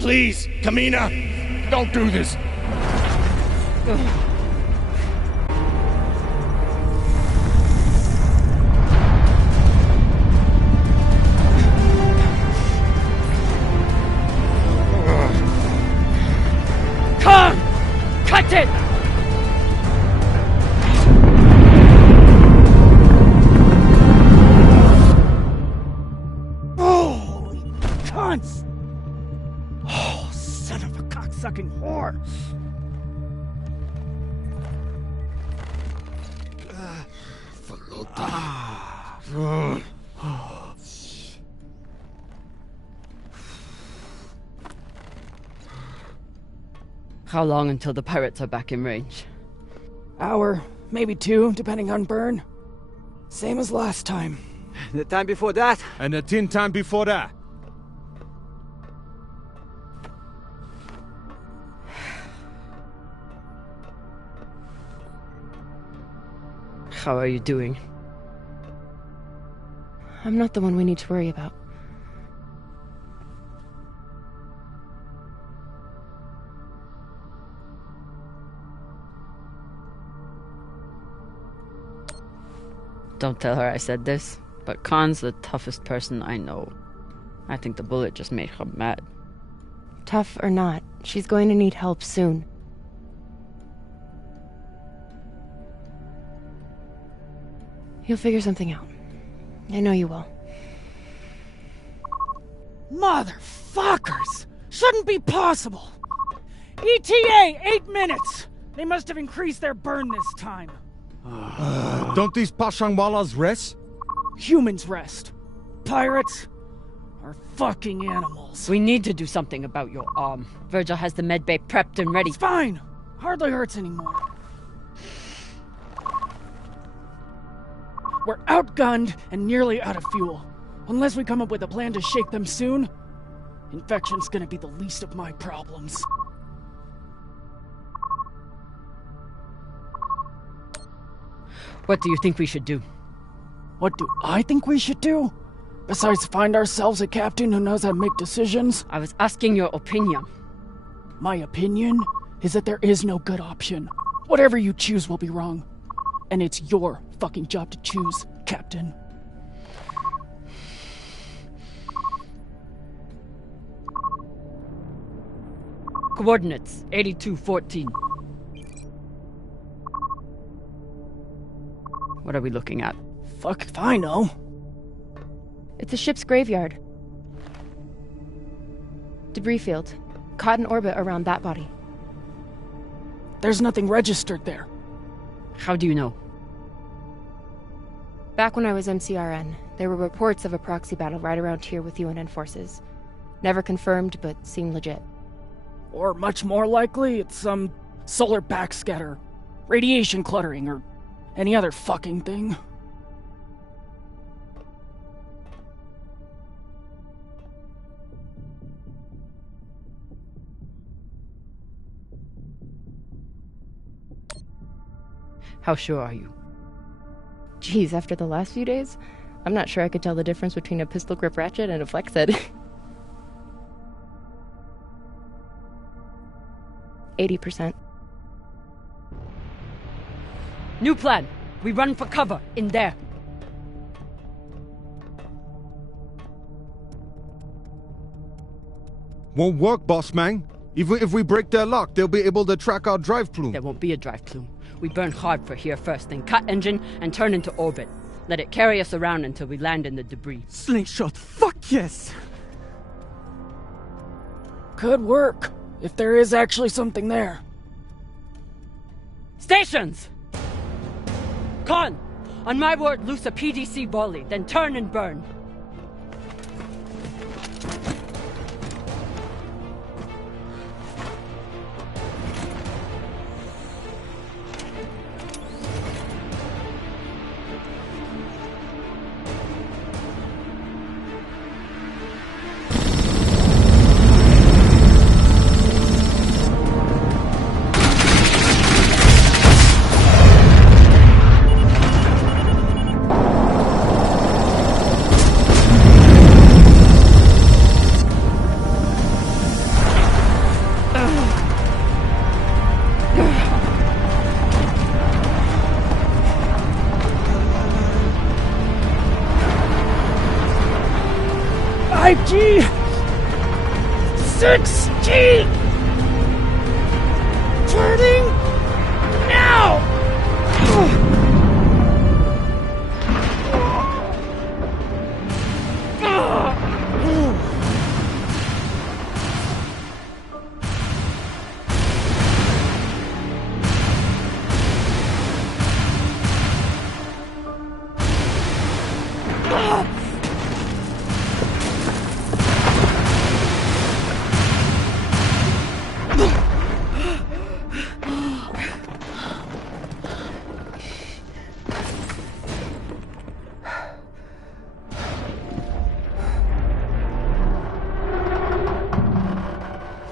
Please, Kamina, don't do this. Come! Cut it! Holy cunts! Oh, son of a cocksucking whore! How long until the pirates are back in range? Hour, maybe 2, depending on burn. Same as last time. The time before that? And the 10 time before that. How are you doing? I'm not the one we need to worry about. Don't tell her I said this, but Khan's the toughest person I know. I think the bullet just made her mad. Tough or not, she's going to need help soon. You'll figure something out. I know you will. Motherfuckers! Shouldn't be possible! ETA, 8 minutes! They must have increased their burn this time. Don't these Pashangwalas rest? Humans rest. Pirates are fucking animals. We need to do something about your arm. Virgil has the medbay prepped and ready. It's fine. Hardly hurts anymore. We're outgunned and nearly out of fuel. Unless we come up with a plan to shake them soon, infection's gonna be the least of my problems. What do you think we should do? What do I think we should do? Besides find ourselves a captain who knows how to make decisions? I was asking your opinion. My opinion is that there is no good option. Whatever you choose will be wrong. And it's your fucking job to choose, Captain. Coordinates, 8214. What are we looking at? Fuck if I know. It's a ship's graveyard. Debris field. Caught in orbit around that body. There's nothing registered there. How do you know? Back when I was MCRN, there were reports of a proxy battle right around here with UN forces. Never confirmed, but seemed legit. Or much more likely, it's some solar backscatter, radiation cluttering, or any other fucking thing. How sure are you? Geez, after the last few days, I'm not sure I could tell the difference between a pistol grip ratchet and a flex head. 80%. New plan. We run for cover in there. Won't work, boss man. Even if we break their lock, they'll be able to track our drive plume. There won't be a drive plume. We burn hard for here first, then cut engine and turn into orbit. Let it carry us around until we land in the debris. Slingshot, fuck yes! Could work, if there is actually something there. Stations! Con! On my word, loose a PDC volley, then turn and burn. 5G! 6G! Turning now!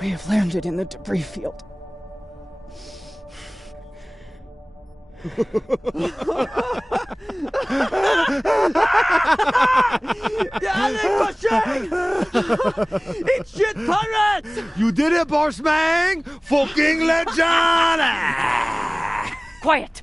We have landed in the debris field. It's shit pirates! You did it, boss man! Fucking legend! Quiet!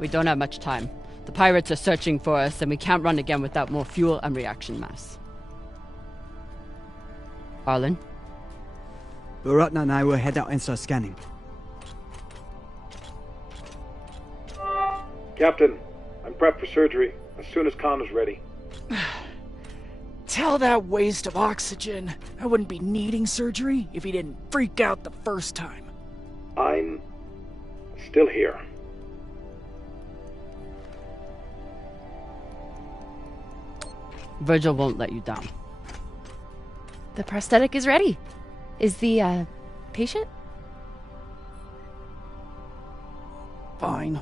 We don't have much time. The pirates are searching for us, and we can't run again without more fuel and reaction mass. Arlen? Baratna and I will head out and start scanning. Captain, I'm prepped for surgery as soon as Con is ready. Tell that waste of oxygen I wouldn't be needing surgery if he didn't freak out the first time. I'm still here. Virgil won't let you down. The prosthetic is ready. Is the, patient? Fine.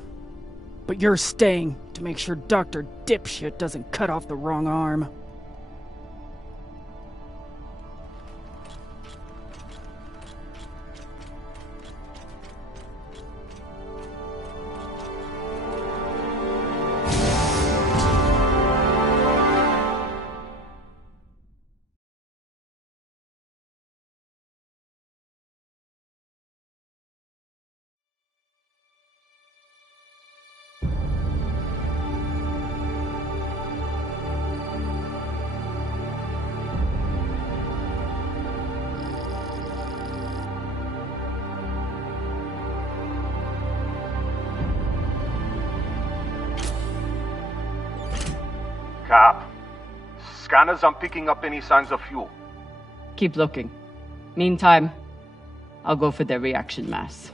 But you're staying to make sure Dr. Dipshit doesn't cut off the wrong arm. Cap, scanners aren't picking up any signs of fuel. Keep looking. Meantime, I'll go for their reaction mass.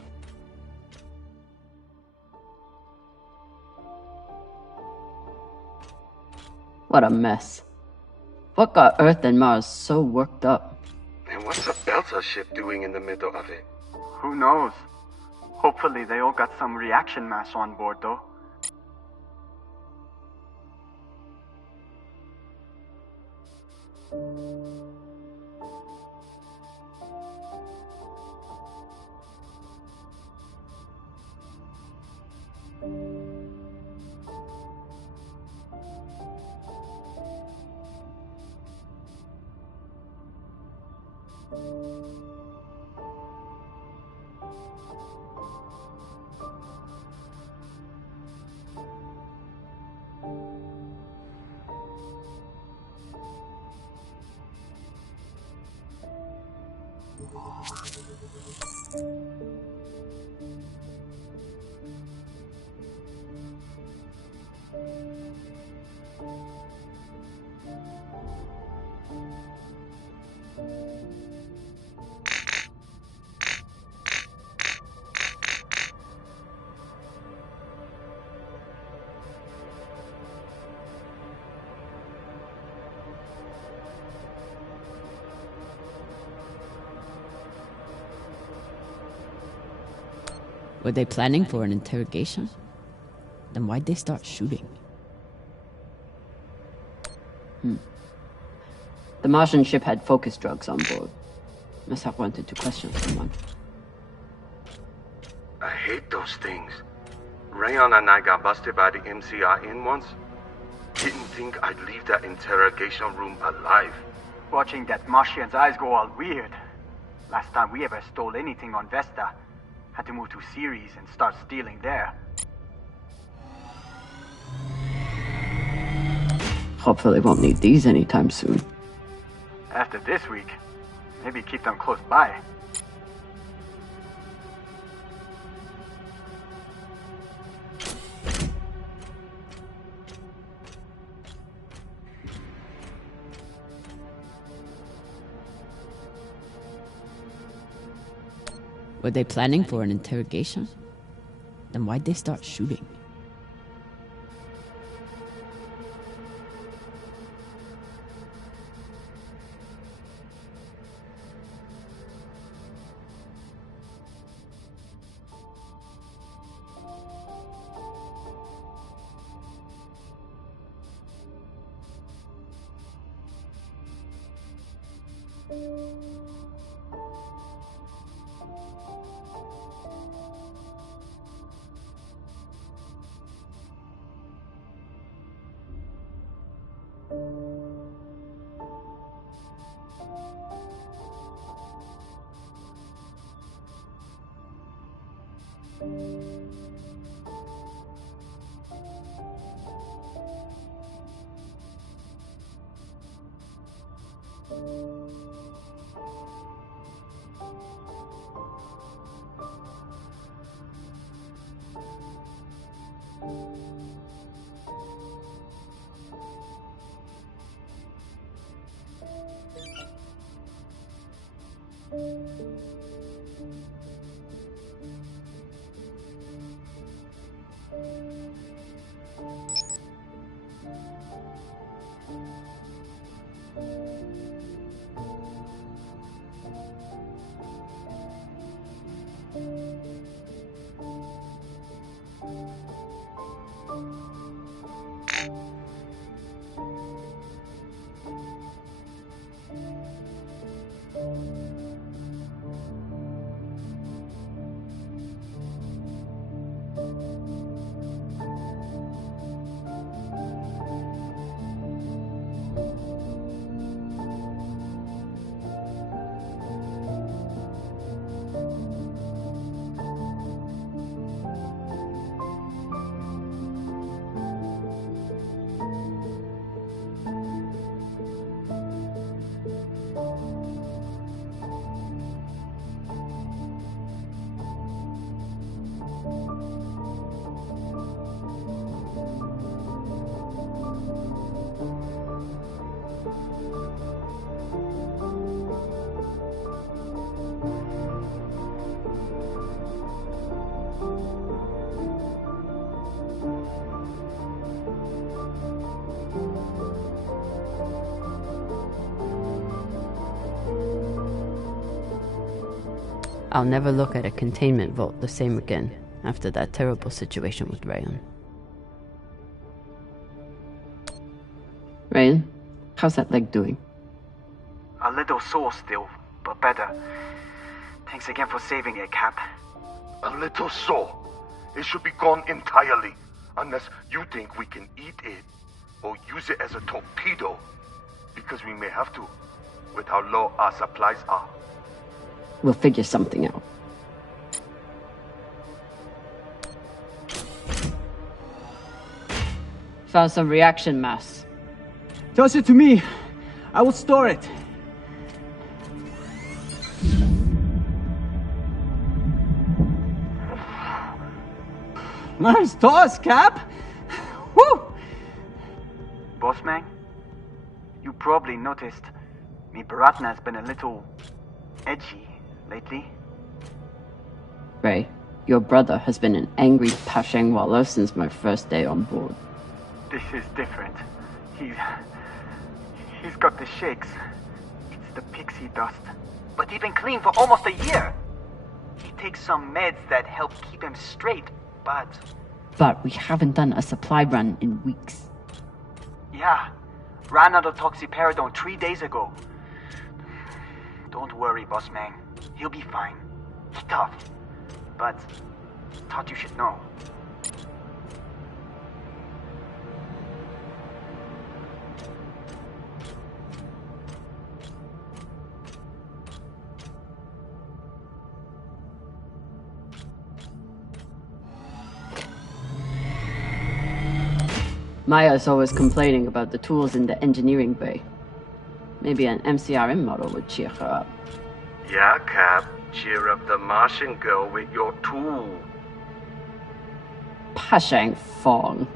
What a mess. What got Earth and Mars so worked up? And what's a Delta ship doing in the middle of it? Who knows? Hopefully they all got some reaction mass on board, though. Were they planning for an interrogation? Then why'd they start shooting? The Martian ship had focus drugs on board. Must have wanted to question someone. I hate those things. Rayon and I got busted by the MCIN once. Didn't think I'd leave that interrogation room alive. Watching that Martian's eyes go all weird. Last time we ever stole anything on Vesta. Had to move to Ceres and start stealing there. Hopefully won't need these anytime soon. After this week, maybe keep them close by. Were they planning for an interrogation? Then why'd they start shooting? I'll never look at a containment vault the same again after that terrible situation with Rayon. Rayon, how's that leg doing? A little sore still, but better. Thanks again for saving it, Cap. A little sore. It should be gone entirely, unless you think we can eat it or use it as a torpedo, because we may have to, with how low our supplies are. We'll figure something out. Found some reaction mass. Toss it to me. I will store it. Nice toss, Cap. Woo! Bossman, you probably noticed me Baratna's been a little edgy lately. Ray, your brother has been an angry Pashang Wallow since my first day on board. This is different. He's got the shakes. It's the pixie dust. But he's been clean for almost a year. He takes some meds that help keep him straight, but... But we haven't done a supply run in weeks. Yeah, ran out of toxiperidone 3 days ago. Don't worry, boss man. He'll be fine. He's tough. But thought you should know. Maya's always complaining about the tools in the engineering bay. Maybe an MCRM model would cheer her up. Yeah, Cap. Cheer up the Martian girl with your tool. Pashang Fong.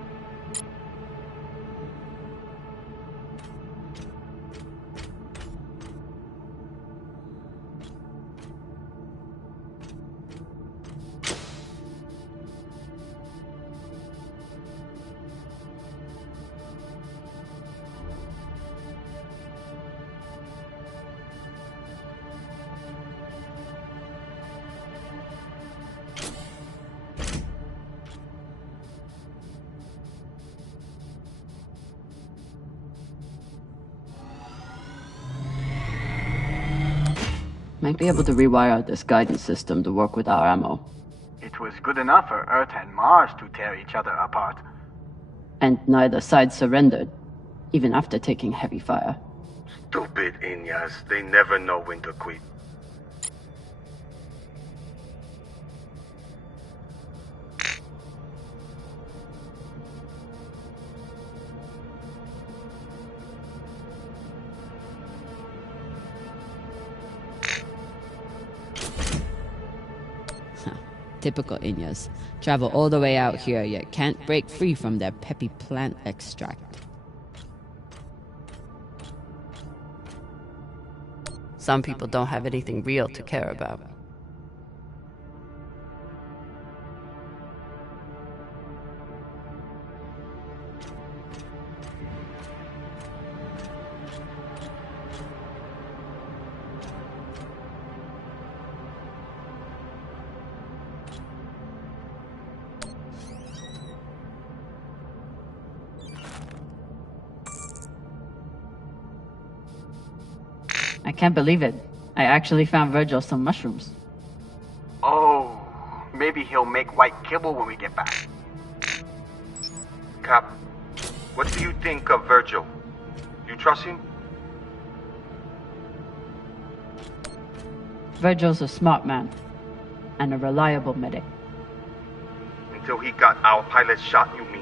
Might be able to rewire this guidance system to work with our ammo. It was good enough for Earth and Mars to tear each other apart. And neither side surrendered, even after taking heavy fire. Stupid Inyas. They never know when to quit. Typical Inyas. Travel all the way out here, yet can't break free from their peppy plant extract. Some people don't have anything real to care about. I can't believe it. I actually found Virgil some mushrooms. Oh, maybe he'll make white kibble when we get back. Cap, what do you think of Virgil? You trust him? Virgil's a smart man. And a reliable medic. Until he got our pilot shot, you mean?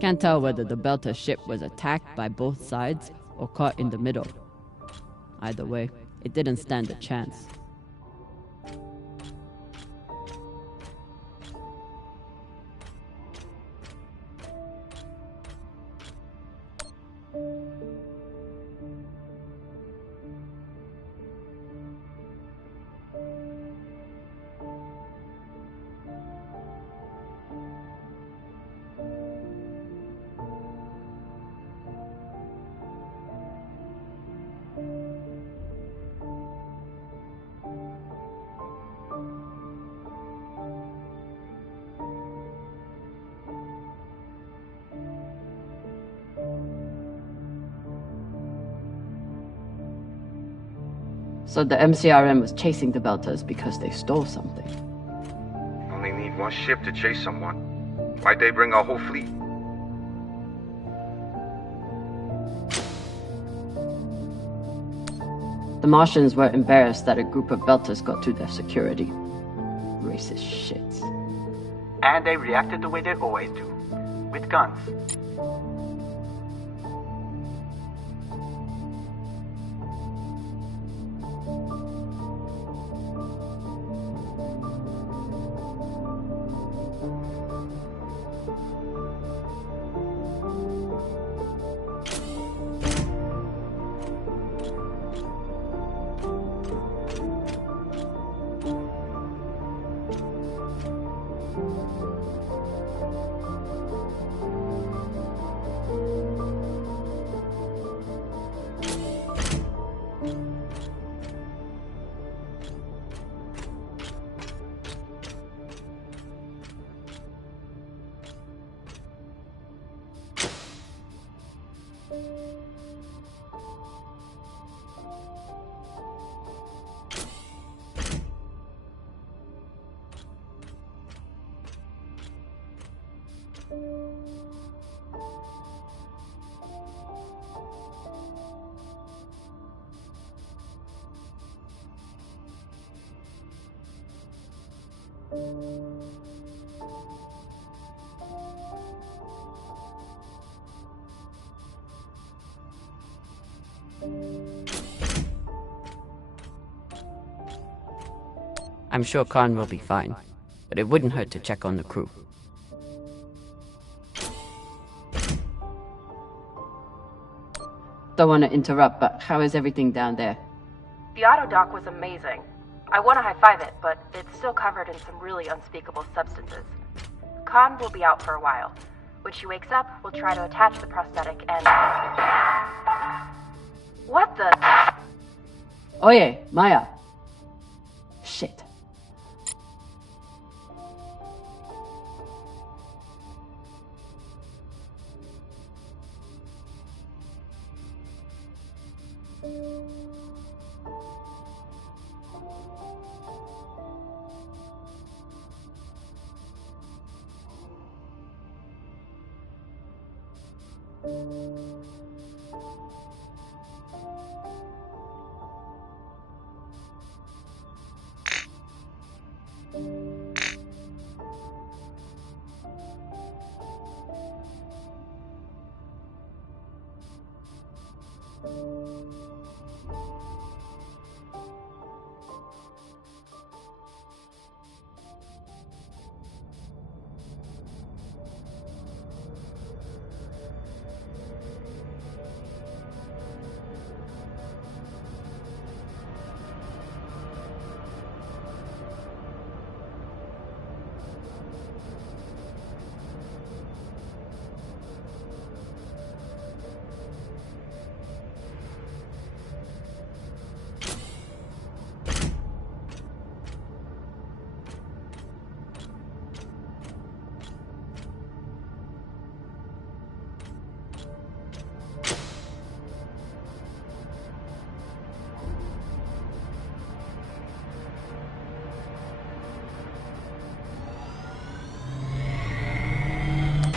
Can't tell whether the Belter ship was attacked by both sides or caught in the middle. Either way, it didn't stand a chance. So the MCRM was chasing the Belters because they stole something. Only need one ship to chase someone. Why'd they bring a whole fleet? The Martians were embarrassed that a group of Belters got to their security. Racist shits. And they reacted the way they always do. With guns. I'm sure Khan will be fine, but it wouldn't hurt to check on the crew. Don't want to interrupt, but how is everything down there? The auto dock was amazing. I want to high-five it, but it's still covered in some really unspeakable substances. Khan will be out for a while. When she wakes up, we'll try to attach the prosthetic and... What the... Oye, Maya. Shit.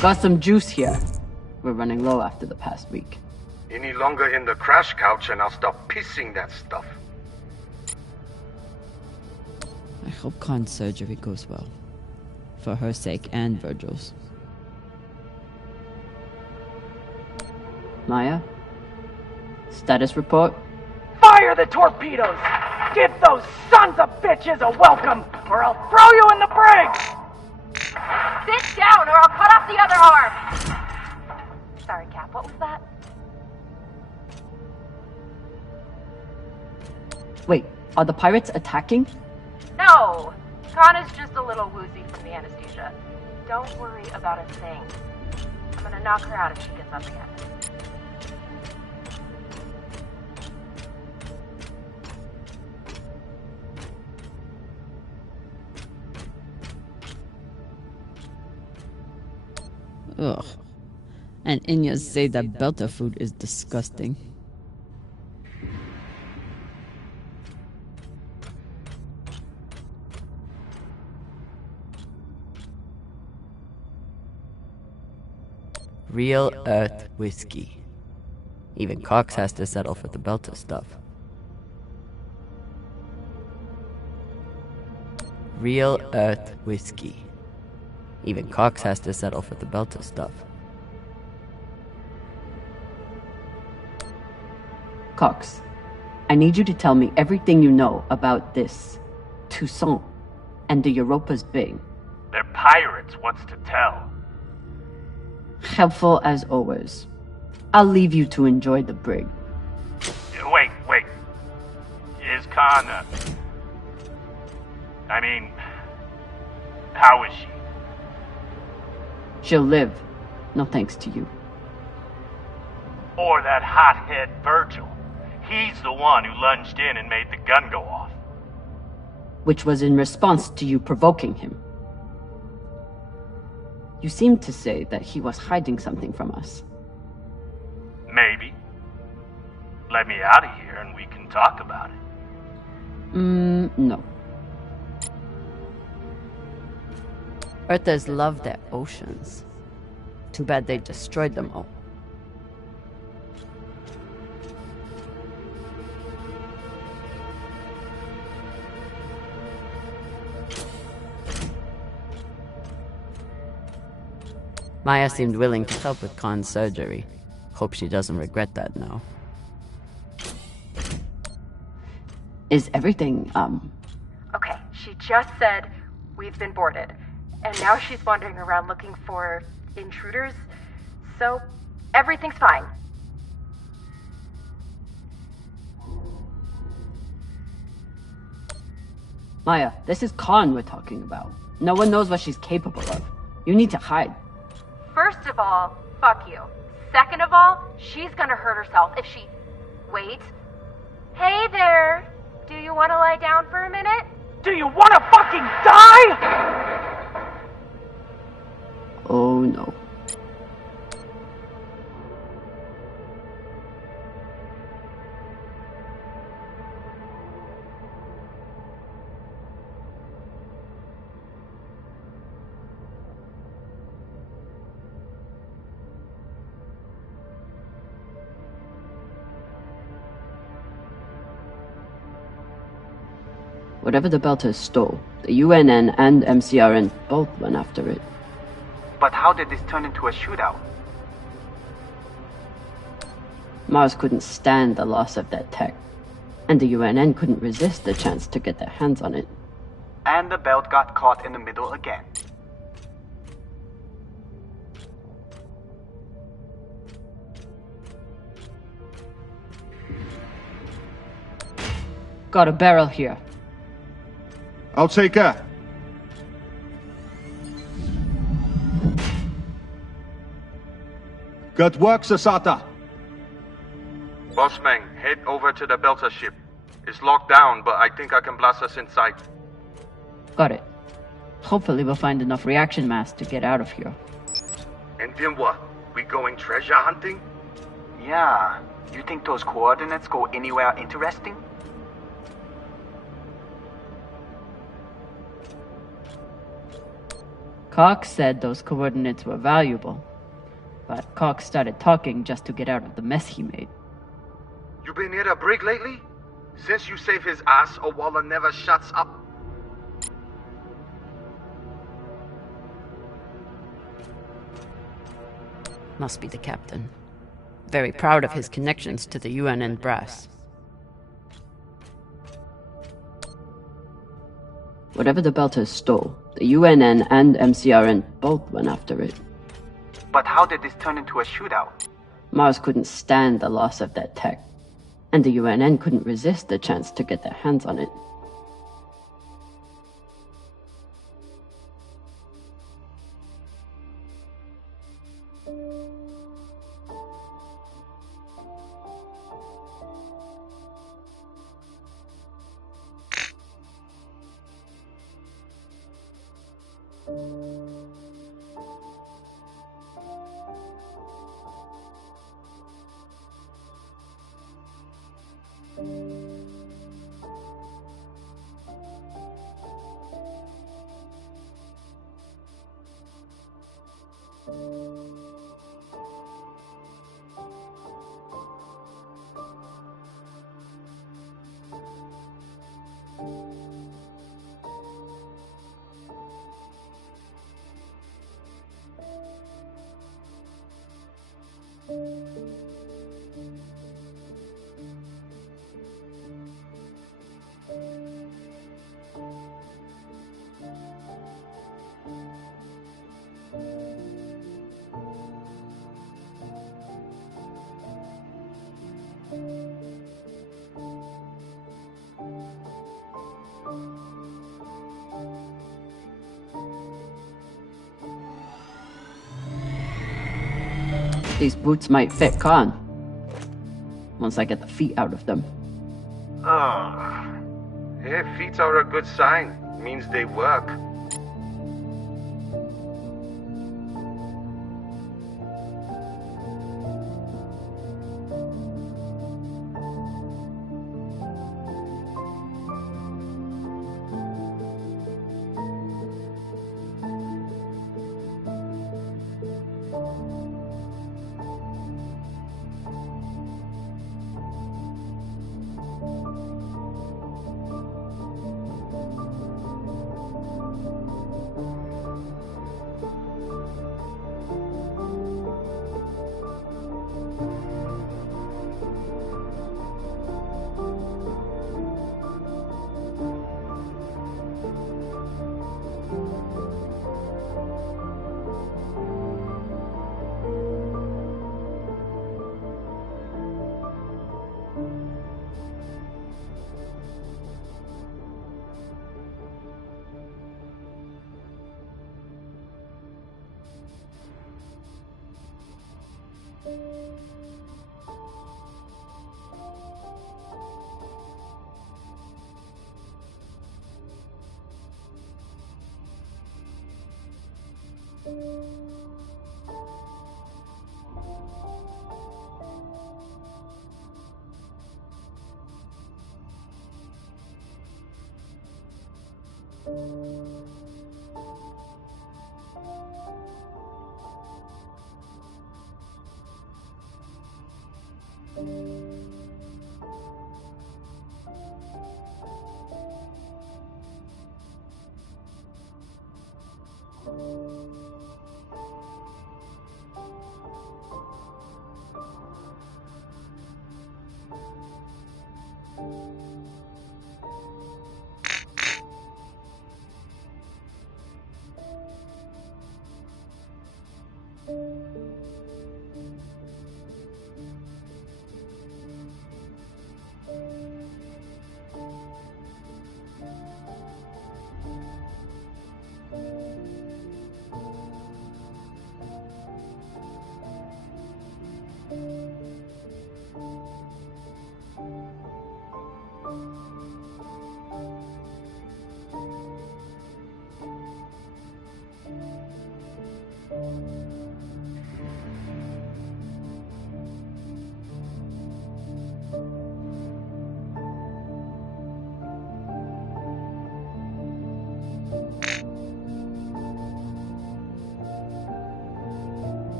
Got some juice here. We're running low after the past week. Any longer in the crash couch and I'll stop pissing that stuff. I hope Khan's surgery goes well. For her sake and Virgil's. Maya? Status report? Fire the torpedoes! Give those sons of bitches a welcome, or I'll throw you in the brig! Sit down or I'll cut off the other arm! Sorry, Cap, what was that? Wait, are the pirates attacking? No! Khan is just a little woozy from the anesthesia. Don't worry about a thing. I'm gonna knock her out if she gets up again. Ugh. And Inyas say that Belter food is disgusting. Real Earth whiskey. Even Cox has to settle for the Belter stuff. Real Earth whiskey. Even Cox has to settle for the Belter stuff. Cox, I need you to tell me everything you know about this Toussaint and the Europa's Bay. They're pirates, what's to tell? Helpful as always. I'll leave you to enjoy the brig. Wait. Is Khan, I mean, how is she? She'll live, no thanks to you. Or that hothead Virgil. He's the one who lunged in and made the gun go off. Which was in response to you provoking him. You seemed to say that he was hiding something from us. Maybe. Let me out of here and we can talk about it. No. Earthers love their oceans. Too bad they destroyed them all. Maya seemed willing to help with Khan's surgery. Hope she doesn't regret that now. Is everything, Okay, she just said we've been boarded. And now she's wandering around looking for intruders. So, everything's fine. Maya, this is Khan we're talking about. No one knows what she's capable of. You need to hide. First of all, fuck you. Second of all, she's gonna hurt herself if she... Wait. Hey there! Do you want to lie down for a minute? Do you want to fucking die? Oh no. Whatever the Belters stole, the UNN and MCRN both went after it. But how did this turn into a shootout? Mars couldn't stand the loss of that tech, and the UNN couldn't resist the chance to get their hands on it. And the belt got caught in the middle again. Got a barrel here. I'll take her. Good work, Sasata. Bossman, head over to the Belter ship. It's locked down, but I think I can blast us inside. Got it. Hopefully we'll find enough reaction mass to get out of here. And then what? We going treasure hunting? Yeah. You think those coordinates go anywhere interesting? Cox said those coordinates were valuable, but Cox started talking just to get out of the mess he made. You been near the brig lately? Since you saved his ass, Owala never shuts up. Must be the captain. Very proud of his connections to the UNN brass. Whatever the Belters stole, the UNN and MCRN both went after it. But how did this turn into a shootout? Mars couldn't stand the loss of that tech, and the UNN couldn't resist the chance to get their hands on it. These boots might fit Khan. Once I get the feet out of them. Yeah, feet are a good sign. Means they work.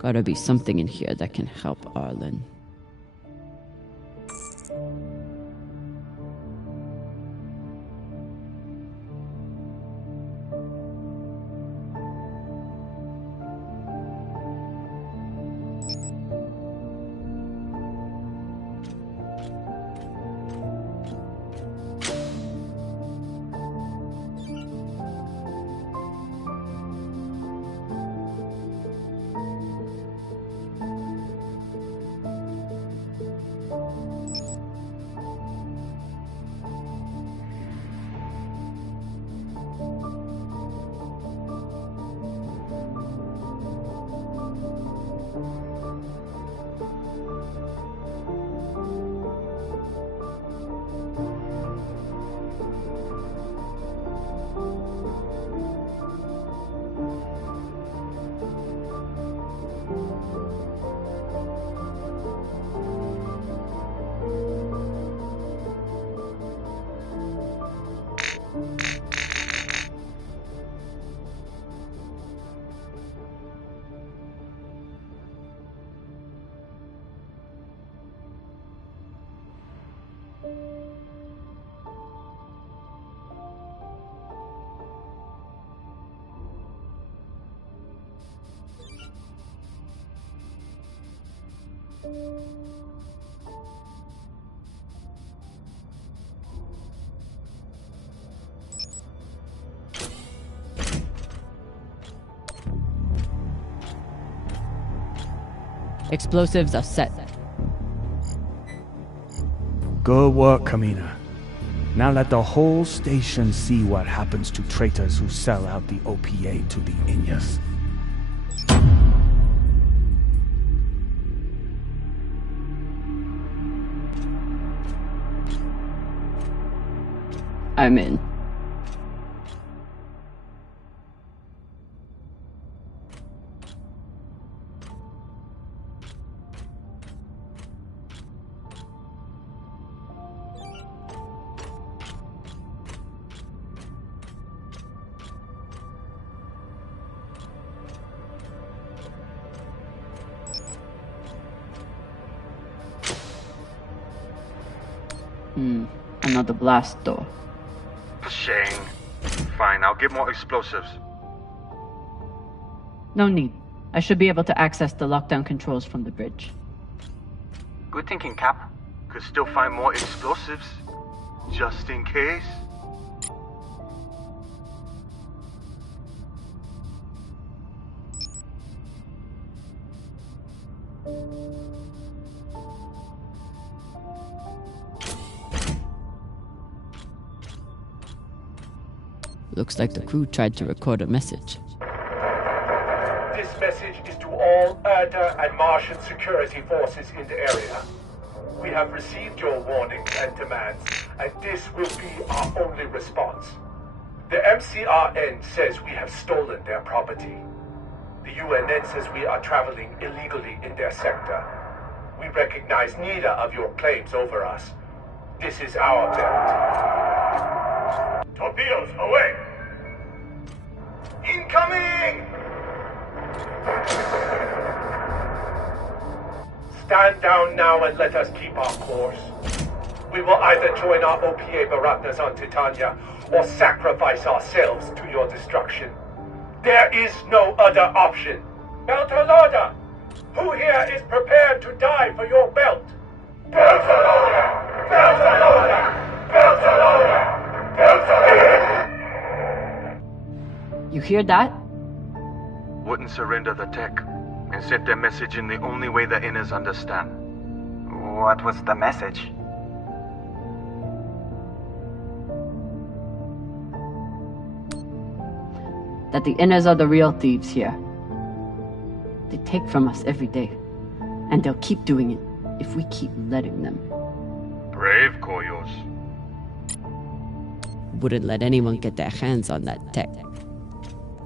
Gotta be something in here that can help Arlen. Explosives are set. Good work, Kamina. Now let the whole station see what happens to traitors who sell out the OPA to the Inyas. I'm in. Another blast door. Shame. Fine, I'll get more explosives. No need. I should be able to access the lockdown controls from the bridge. Good thinking, Cap. Could still find more explosives. Just in case. Looks like the crew tried to record a message. This message is to all Erda and Martian security forces in the area. We have received your warnings and demands, and this will be our only response. The MCRN says we have stolen their property. The UNN says we are traveling illegally in their sector. We recognize neither of your claims over us. This is our belt. Torpedoes, away! Incoming! Stand down now and let us keep our course. We will either join our OPA Baratnas on Titania or sacrifice ourselves to your destruction. There is no other option. Beltalorda! Who here is prepared to die for your belt? Beltalorda! Beltalorda! Beltalorda! Beltalorda! You hear that? Wouldn't surrender the tech and sent their message in the only way the Inners understand. What was the message? That the Inners are the real thieves here. They take from us every day, and they'll keep doing it if we keep letting them. Brave, Koyos. Wouldn't let anyone get their hands on that tech.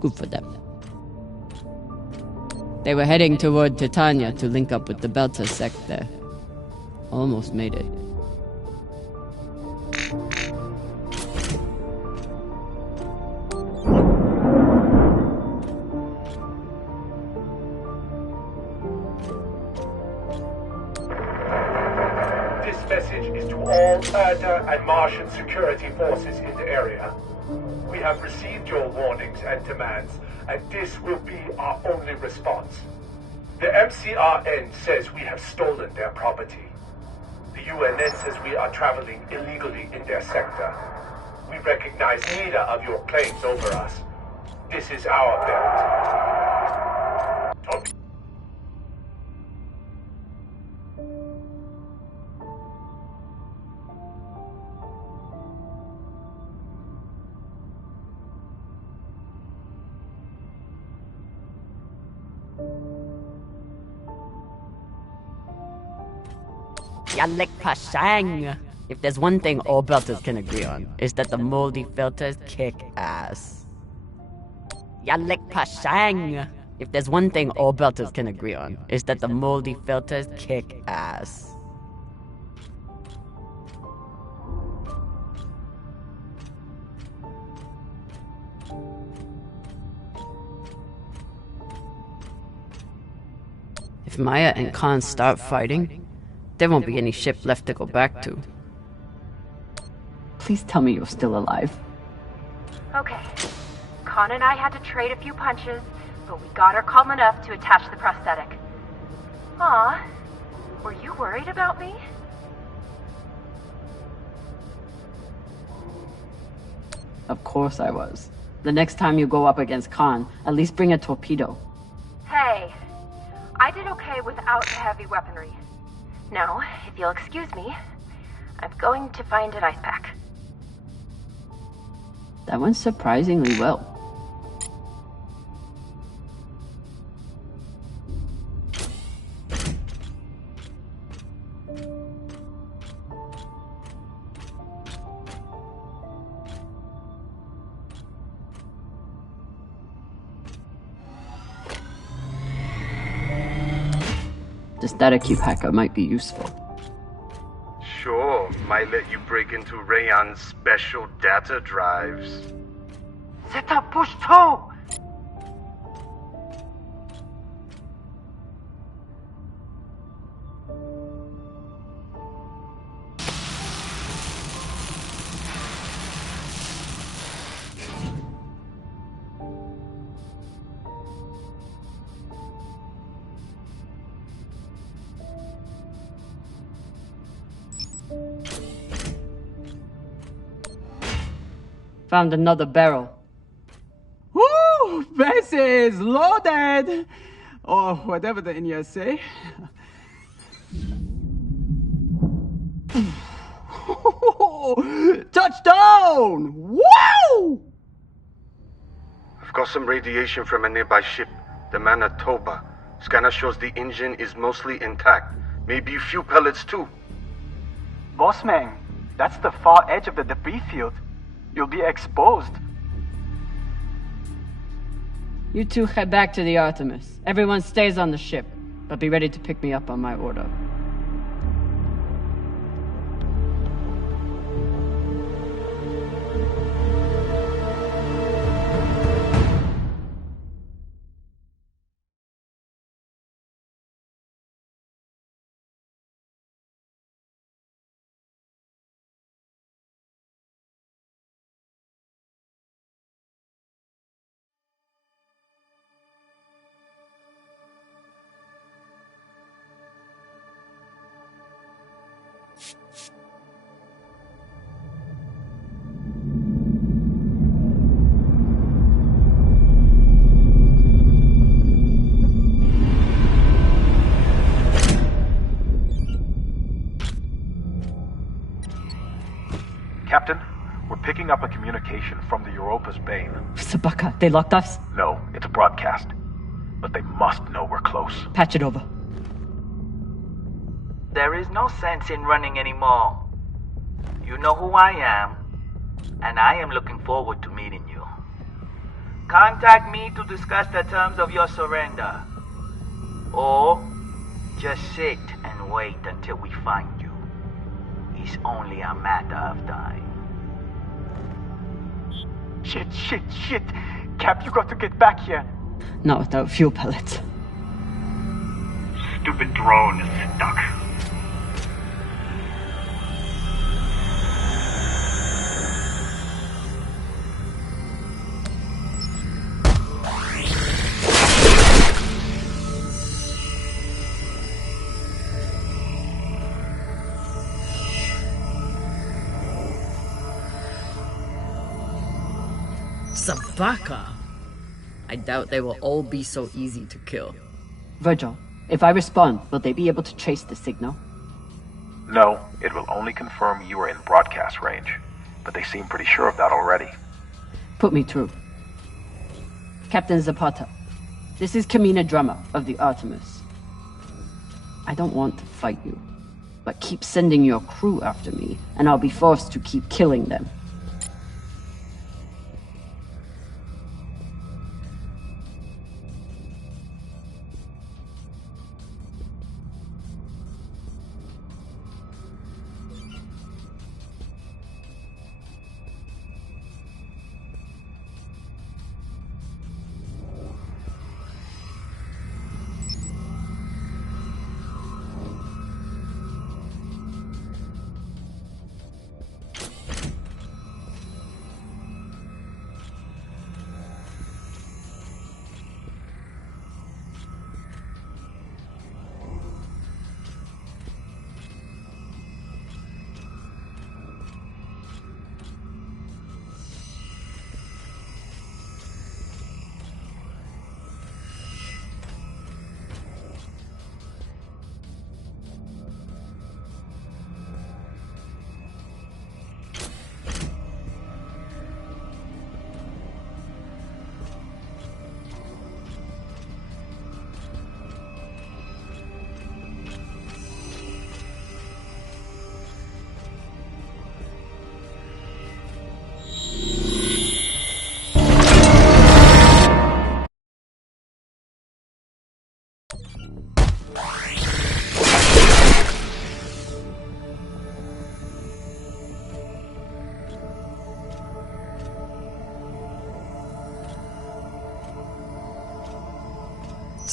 Good for them. They were heading toward Titania to link up with the Belta sector. Almost made it. message is to all Erda and Martian security forces in the area. We have received your warnings and demands, and this will be our only response. The MCRN says we have stolen their property. The UNN says we are traveling illegally in their sector. We recognize neither of your claims over us. This is our belt. Yalek Pashang! If there's one thing all belters can agree on, is that the moldy filters kick ass. Yalek Pashang! If there's one thing all belters can agree on, is that the moldy filters kick ass. If Maya and Khan start fighting, there won't be any ship left to go back to. Please tell me you're still alive. Okay. Khan and I had to trade a few punches, but we got her calm enough to attach the prosthetic. Aw, were you worried about me? Of course I was. The next time you go up against Khan, at least bring a torpedo. Hey, I did okay without the heavy weaponry. Now, if you'll excuse me, I'm going to find an ice pack. That went surprisingly well. The static cube hacker might be useful. Sure, might let you break into Rayon's special data drives. Set up push toe! Found another barrel. Woo! This is loaded! Or whatever the Indians say. Touchdown! Wow! I've got some radiation from a nearby ship, the Manitoba. Scanner shows the engine is mostly intact. Maybe a few pellets too. Bossman, that's the far edge of the debris field. You'll be exposed. You two head back to the Artemis. Everyone stays on the ship, but be ready to pick me up on my order. Captain, we're picking up a communication from the Europa's Bane. Sabaka, they locked us? No, it's a broadcast. But they must know we're close. Patch it over. There is no sense in running anymore. You know who I am, and I am looking forward to meeting you. Contact me to discuss the terms of your surrender. Or just sit and wait until we find you. It's only a matter of time. Shit. Cap, you got to get back here. Not without fuel pellets. Stupid drone is stuck. Sabaka? I doubt they will all be so easy to kill. Virgil, if I respond, will they be able to trace the signal? No, it will only confirm you are in broadcast range. But they seem pretty sure of that already. Put me through. Captain Zapata, this is Kamina Drummer of the Artemis. I don't want to fight you, but keep sending your crew after me, and I'll be forced to keep killing them.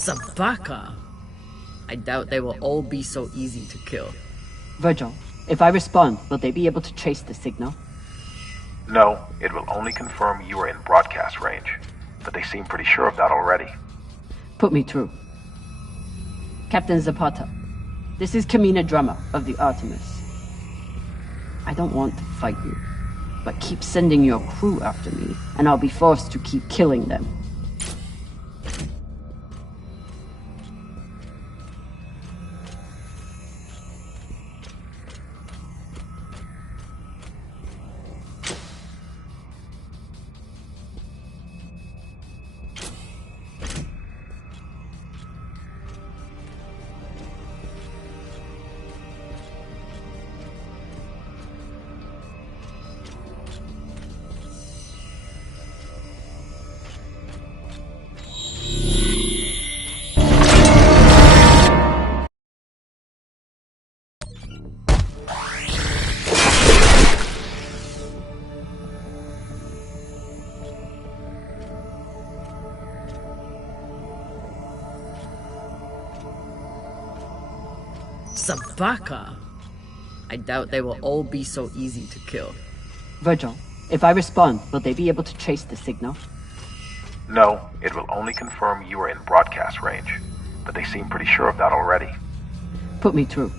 Sabaka? I doubt they will all be so easy to kill. Virgil, if I respond, will they be able to trace the signal? No, it will only confirm you are in broadcast range. But they seem pretty sure of that already. Put me through. Captain Zapata, this is Kamina Drummer of the Artemis. I don't want to fight you, but keep sending your crew after me, and I'll be forced to keep killing them. Sabaka? I doubt they will all be so easy to kill. Virgil, if I respond, will they be able to trace the signal? No, it will only confirm you are in broadcast range. But they seem pretty sure of that already. Put me through.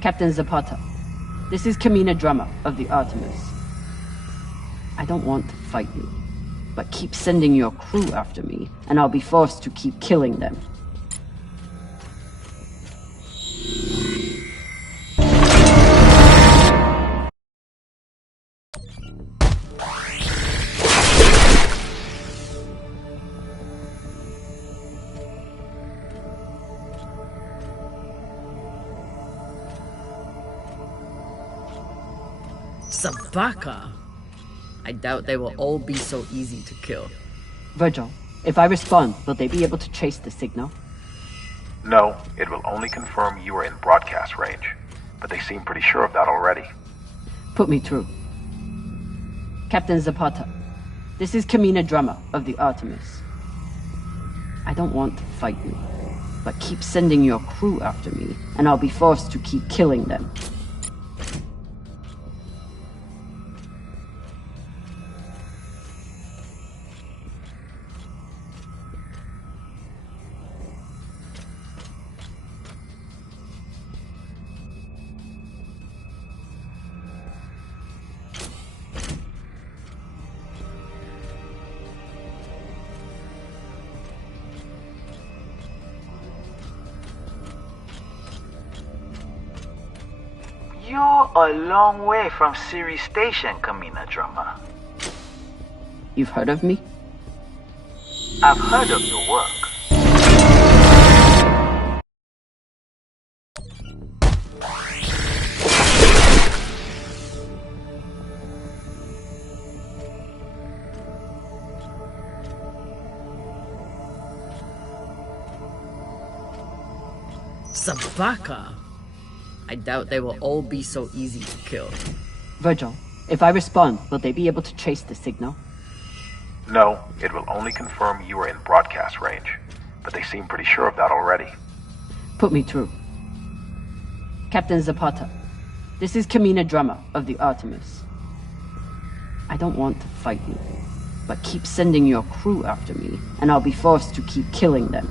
Captain Zapata, this is Kamina Drummer of the Artemis. I don't want to fight you, but keep sending your crew after me, and I'll be forced to keep killing them. Sabaka? I doubt they will all be so easy to kill. Virgil, if I respond, will they be able to trace the signal? No, it will only confirm you are in broadcast range. But they seem pretty sure of that already. Put me through. Captain Zapata, this is Kamina Drummer of the Artemis. I don't want to fight you, but keep sending your crew after me, and I'll be forced to keep killing them. You're a long way from Siri Station, Kamina Drummer. You've heard of me? I've heard of your work. Sabaka? I doubt they will all be so easy to kill. Virgil, if I respond, will they be able to trace the signal? No, it will only confirm you are in broadcast range. But they seem pretty sure of that already. Put me through. Captain Zapata, this is Kamina Drummer of the Artemis. I don't want to fight you, but keep sending your crew after me, and I'll be forced to keep killing them.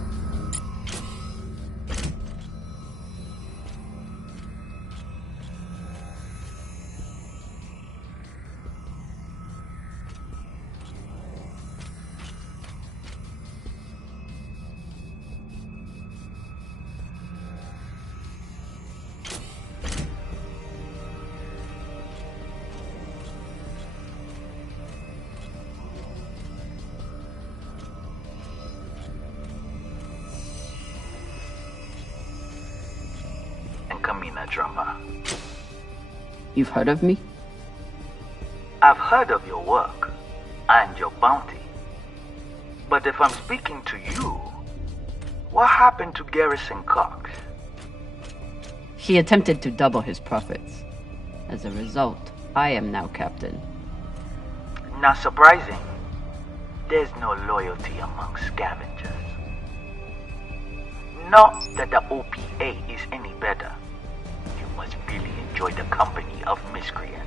Kamina Drummer. You've heard of me? I've heard of your work and your bounty. But if I'm speaking to you, what happened to Garrison Cox? He attempted to double his profits. As a result, I am now captain. Not surprising. There's no loyalty among scavengers. Not that the OPA is any better. You must really enjoy the company of miscreants.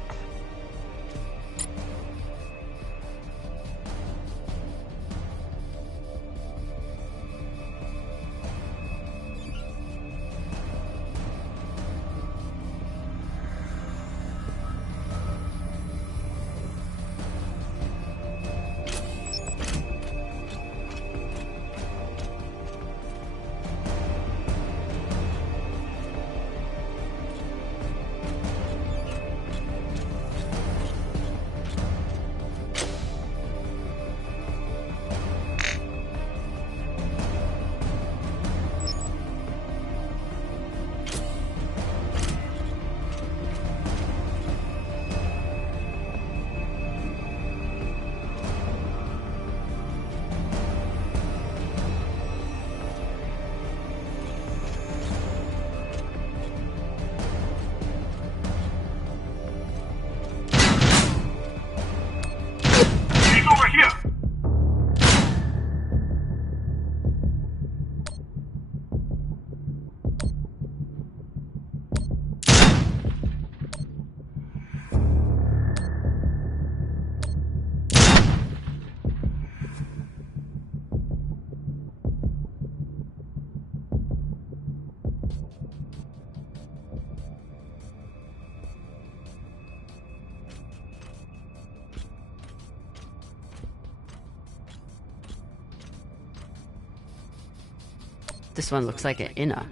This one looks like an inner.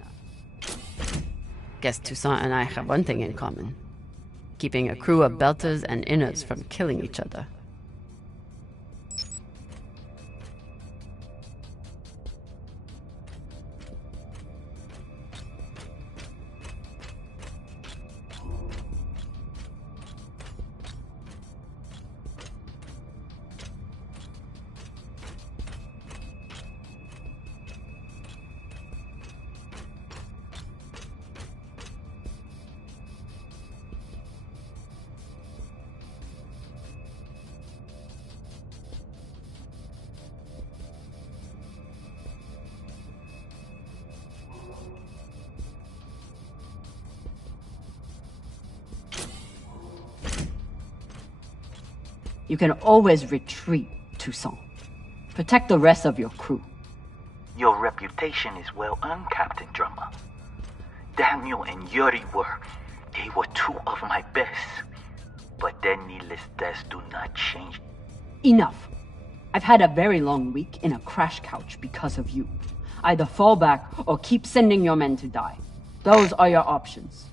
Guess Toussaint and I have one thing in common. Keeping a crew of belters and inners from killing each other. You can always retreat, Toussaint. Protect the rest of your crew. Your reputation is well earned, Captain Drummer. Daniel and Yuri they were two of my best. But their needless deaths do not change. Enough. I've had a very long week in a crash couch because of you. Either fall back or keep sending your men to die. Those are your options.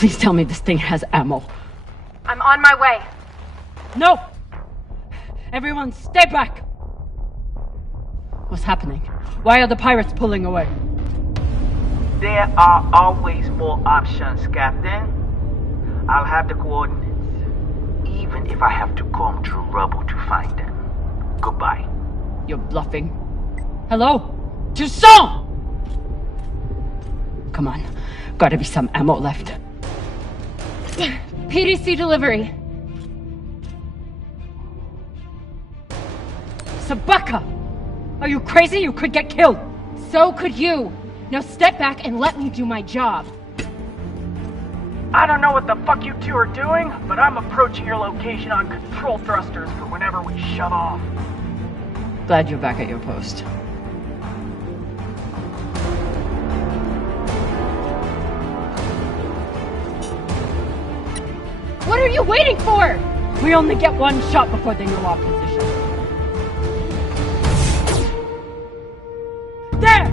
Please tell me this thing has ammo. I'm on my way. No! Everyone, stay back! What's happening? Why are the pirates pulling away? There are always more options, Captain. I'll have the coordinates, even if I have to comb through rubble to find them. Goodbye. You're bluffing. Hello? Toussaint! Come on. Gotta be some ammo left. PDC delivery. Sabaka! Are you crazy? You could get killed! So could you. Now step back and let me do my job. I don't know what the fuck you two are doing, but I'm approaching your location on control thrusters for whenever we shut off. Glad you're back at your post. What are you waiting for? We only get one shot before they know our position. There!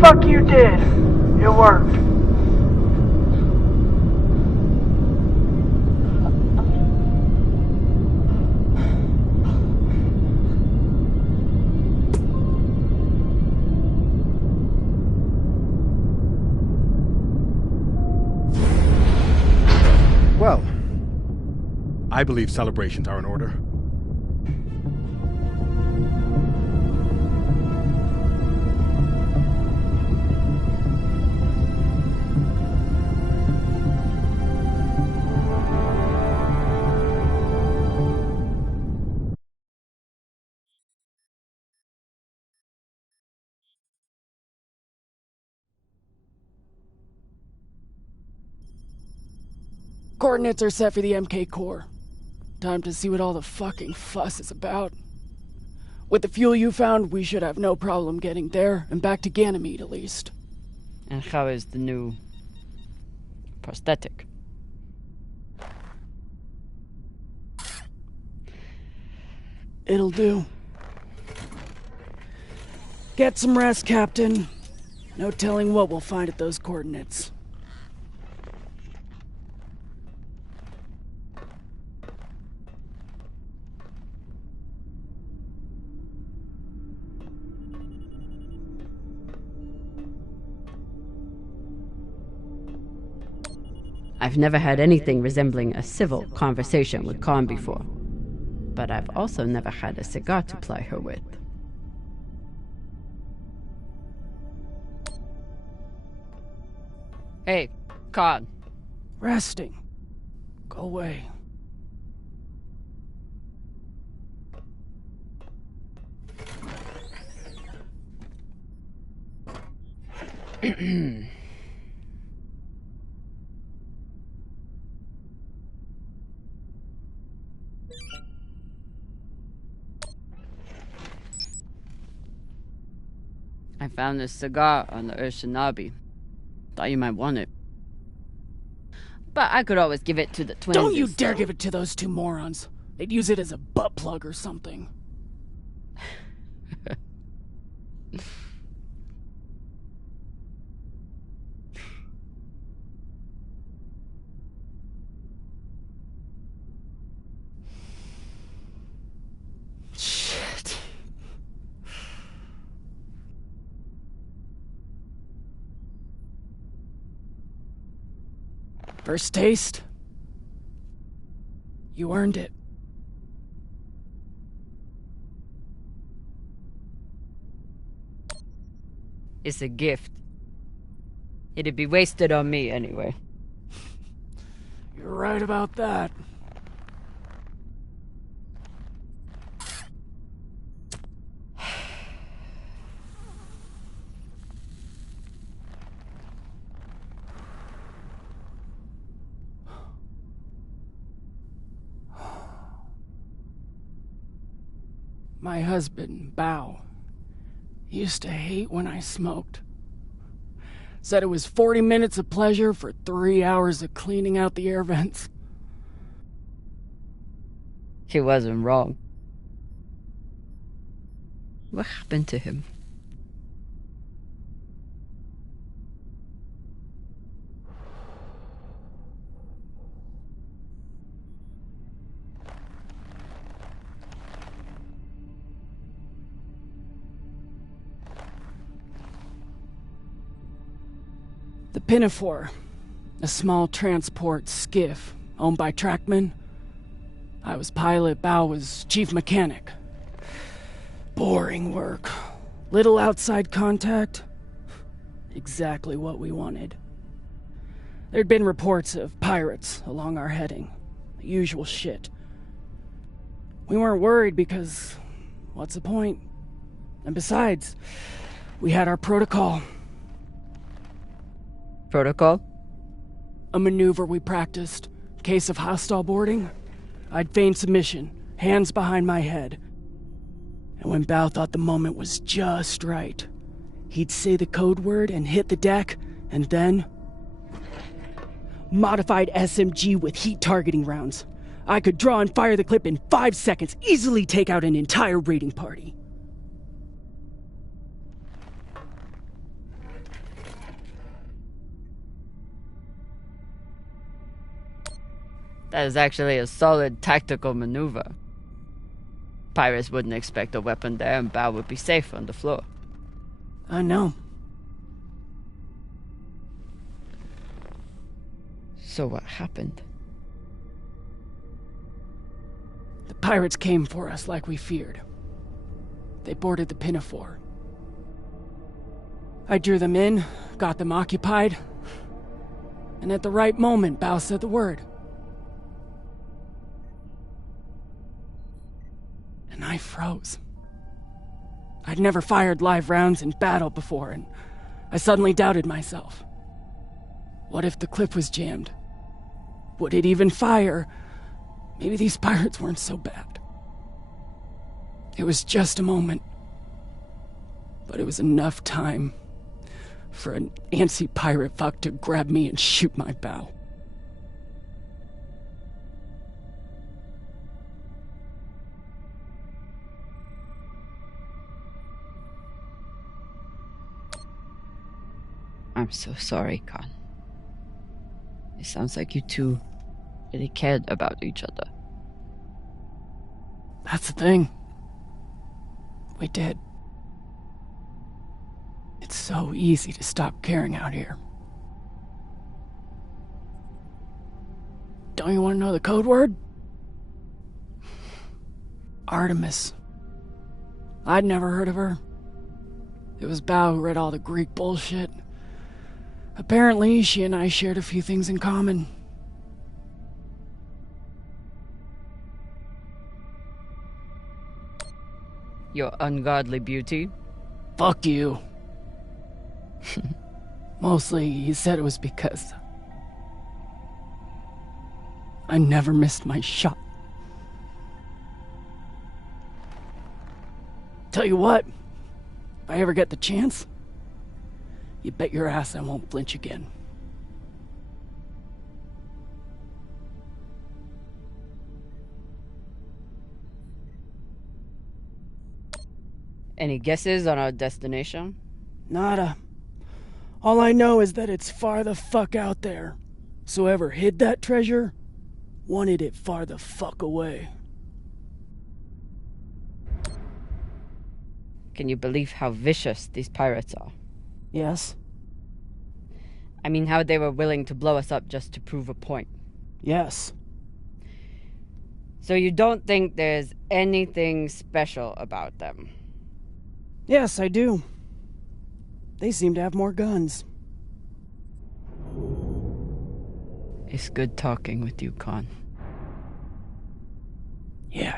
Fuck you did. It worked. Well, I believe celebrations are in order. Coordinates are set for the MK core. Time to see what all the fucking fuss is about. With the fuel you found, we should have no problem getting there and back to Ganymede at least. And how is the new prosthetic? It'll do. Get some rest, Captain. No telling what we'll find at those coordinates. I've never had anything resembling a civil conversation with Khan before, but I've also never had a cigar to ply her with. Hey, Khan. Resting. Go away. I found this cigar on the Urshanabi. Thought you might want it. But I could always give it to the twins. Don't you dare give it to those two morons. They'd use it as a butt plug or something. Shit. First taste? You earned it. It's a gift. It'd be wasted on me anyway. You're right about that. My husband, Bao, used to hate when I smoked. Said it was 40 minutes of pleasure for 3 hours of cleaning out the air vents. He wasn't wrong. What happened to him? The Pinafore, a small transport skiff owned by Trackman. I was pilot, Bao was chief mechanic. Boring work. Little outside contact. Exactly what we wanted. There'd been reports of pirates along our heading. The usual shit. We weren't worried because, what's the point? And besides, we had our protocol. Protocol? A maneuver we practiced. Case of hostile boarding. I'd feign submission, hands behind my head. And when Bao thought the moment was just right, he'd say the code word and hit the deck, and then... Modified SMG with heat targeting rounds. I could draw and fire the clip in 5 seconds, easily take out an entire raiding party. That is actually a solid tactical maneuver. Pirates wouldn't expect a weapon there, and Bao would be safe on the floor. I know. So what happened? The pirates came for us like we feared. They boarded the Pinafore. I drew them in, got them occupied, and at the right moment, Bao said the word. And I froze. I'd never fired live rounds in battle before, and I suddenly doubted myself. What if the clip was jammed? Would it even fire? Maybe these pirates weren't so bad. It was just a moment, but it was enough time for an antsy pirate fuck to grab me and shoot my bow. I'm so sorry, Khan. It sounds like you two really cared about each other. That's the thing. We did. It's so easy to stop caring out here. Don't you want to know the code word? Artemis. I'd never heard of her. It was Bao who read all the Greek bullshit. Apparently, she and I shared a few things in common. Your ungodly beauty? Fuck you. Mostly, he said it was because I never missed my shot. Tell you what, if I ever get the chance, you bet your ass I won't flinch again. Any guesses on our destination? Nada. All I know is that it's far the fuck out there. So whoever hid that treasure wanted it far the fuck away. Can you believe how vicious these pirates are? Yes. I mean, how they were willing to blow us up just to prove a point. Yes. So you don't think there's anything special about them? Yes, I do. They seem to have more guns. It's good talking with you, Khan. Yeah.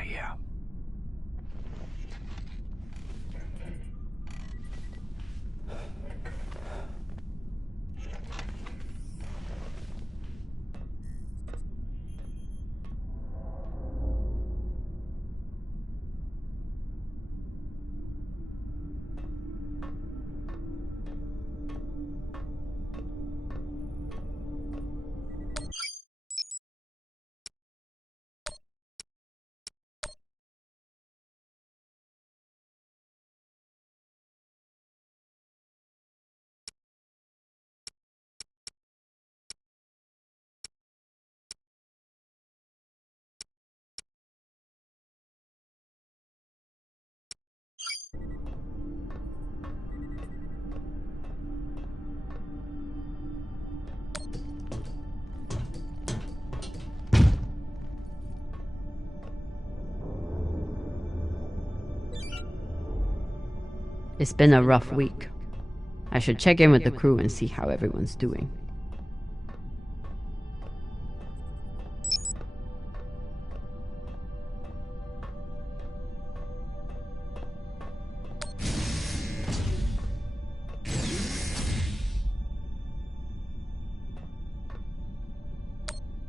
It's been a rough week. I should check in with the crew and see how everyone's doing.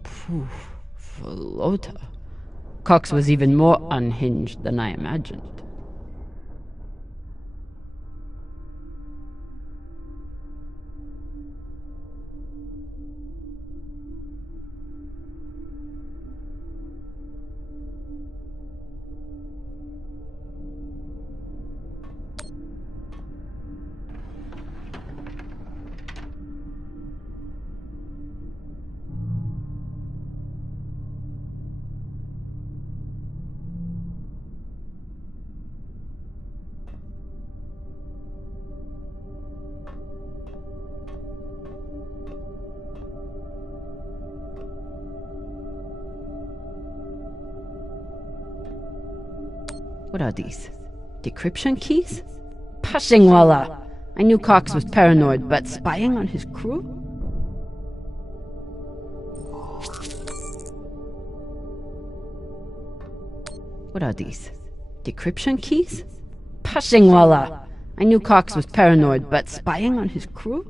Phew, Flota. Cox was even more unhinged than I imagined. What are these? Decryption keys? Pashingwala! I knew Cox was paranoid, but spying on his crew? What are these? Decryption keys? Pashingwala! I knew Cox was paranoid, but spying on his crew?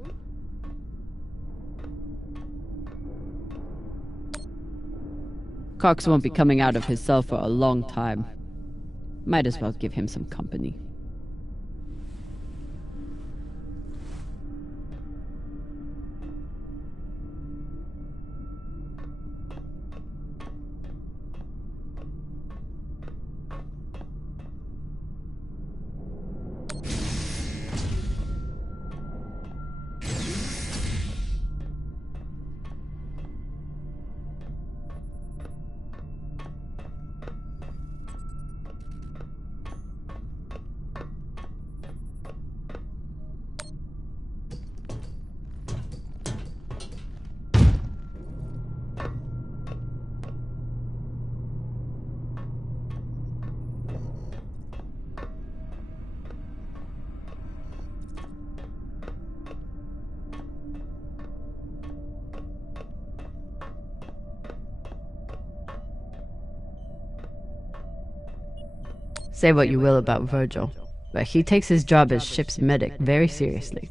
Cox won't be coming out of his cell for a long time. Might as well give him some company. Say what you will about Virgil, but he takes his job as ship's medic very seriously.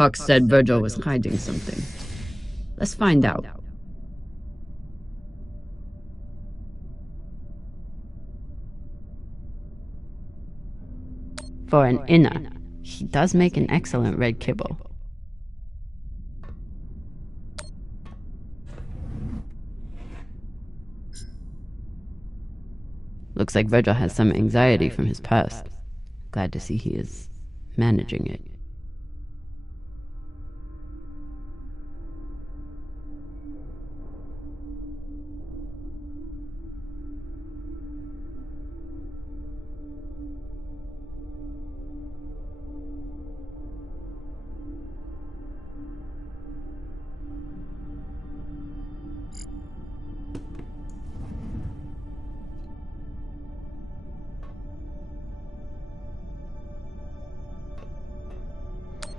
Cox said Virgil was hiding something. Let's find out. For an inner, he does make an excellent red kibble. Looks like Virgil has some anxiety from his past. Glad to see he is managing it.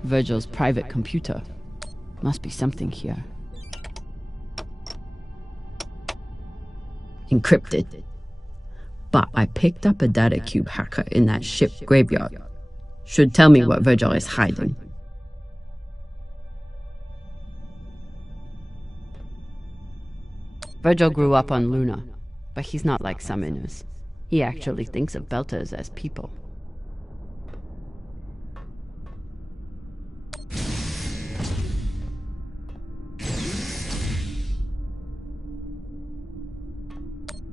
Virgil's private computer. Must be something here. Encrypted. But I picked up a data cube hacker in that ship graveyard. Should tell me what Virgil is hiding. Virgil grew up on Luna, but he's not like some inners. He actually thinks of Belters as people.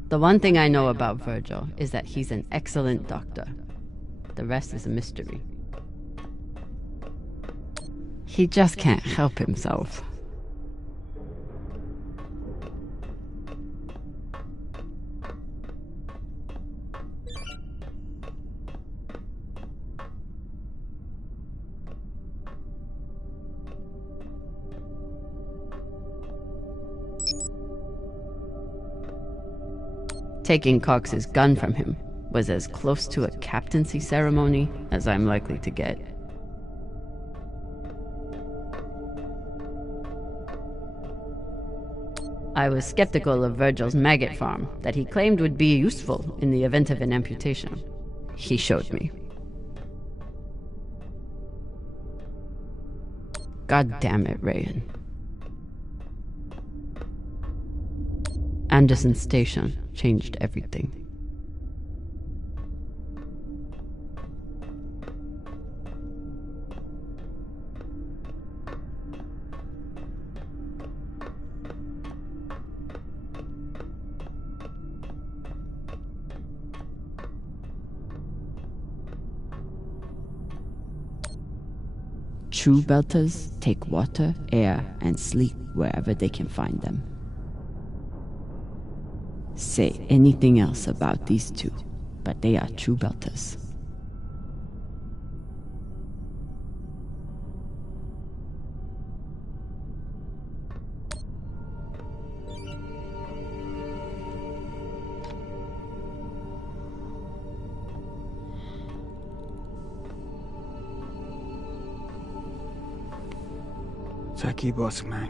The one thing I know about Virgil is that he's an excellent doctor. The rest is a mystery. He just can't help himself. Taking Cox's gun from him was as close to a captaincy ceremony as I'm likely to get. I was skeptical of Virgil's maggot farm that he claimed would be useful in the event of an amputation. He showed me. God damn it, Rayan. Anderson Station changed everything. True Belters take water, air, and sleep wherever they can find them. Say anything else about these two, but they are true Belters. Taki boss man.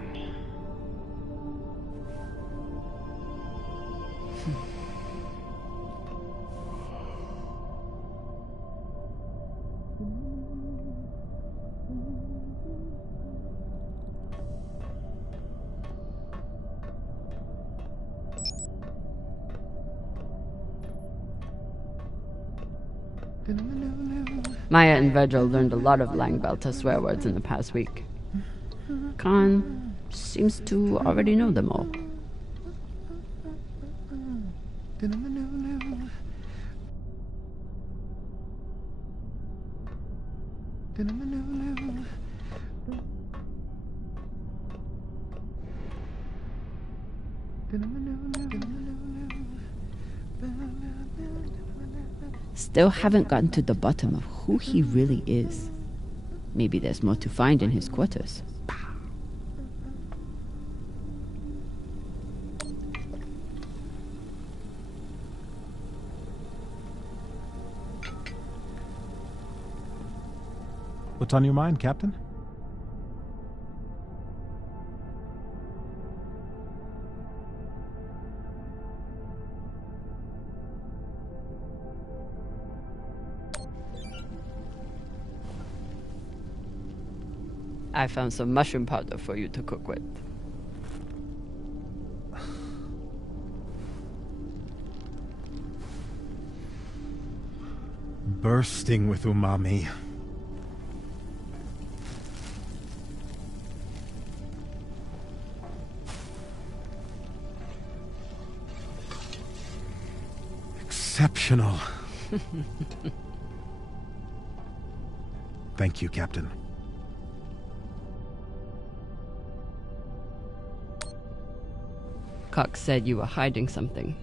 Maya and Virgil learned a lot of Langbelter swear words in the past week. Khan seems to already know them all. Still haven't gotten to the bottom of who he really is. Maybe there's more to find in his quarters. What's on your mind, Captain? I found some mushroom powder for you to cook with. Bursting with umami. Exceptional. Thank you, Captain. Cox said you were hiding something.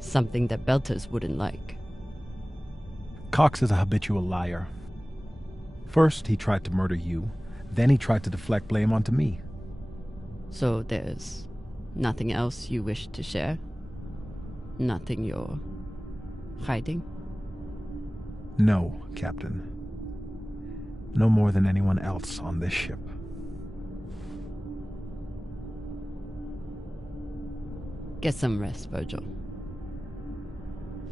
Something that Belters wouldn't like. Cox is a habitual liar. First, he tried to murder you. Then he tried to deflect blame onto me. So there's nothing else you wish to share? Nothing you're hiding? No, Captain. No more than anyone else on this ship. Get some rest, Virgil.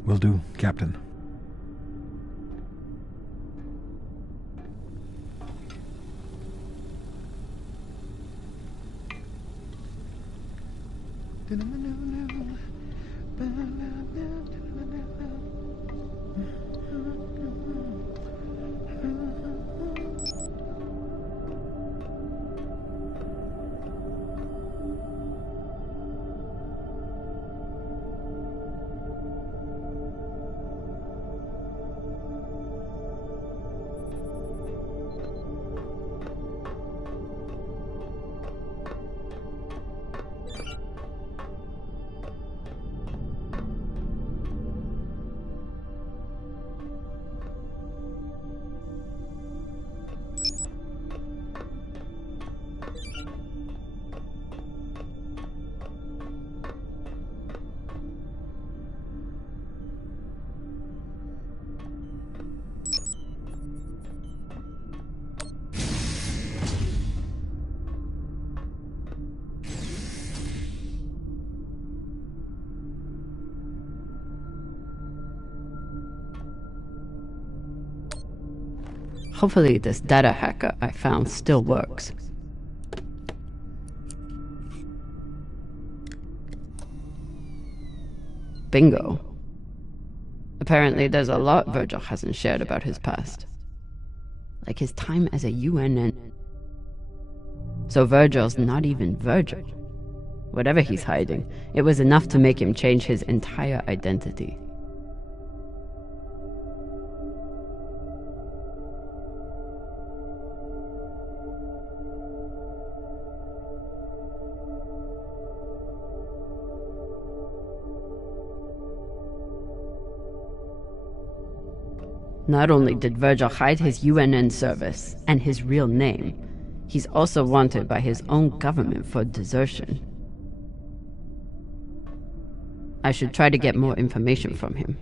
Will do, Captain. Hopefully this data hacker I found still works. Bingo. Apparently there's a lot Virgil hasn't shared about his past. Like his time as a UNN. So Virgil's not even Virgil. Whatever he's hiding, it was enough to make him change his entire identity. Not only did Virgil hide his UNN service and his real name, he's also wanted by his own government for desertion. I should try to get more information from him.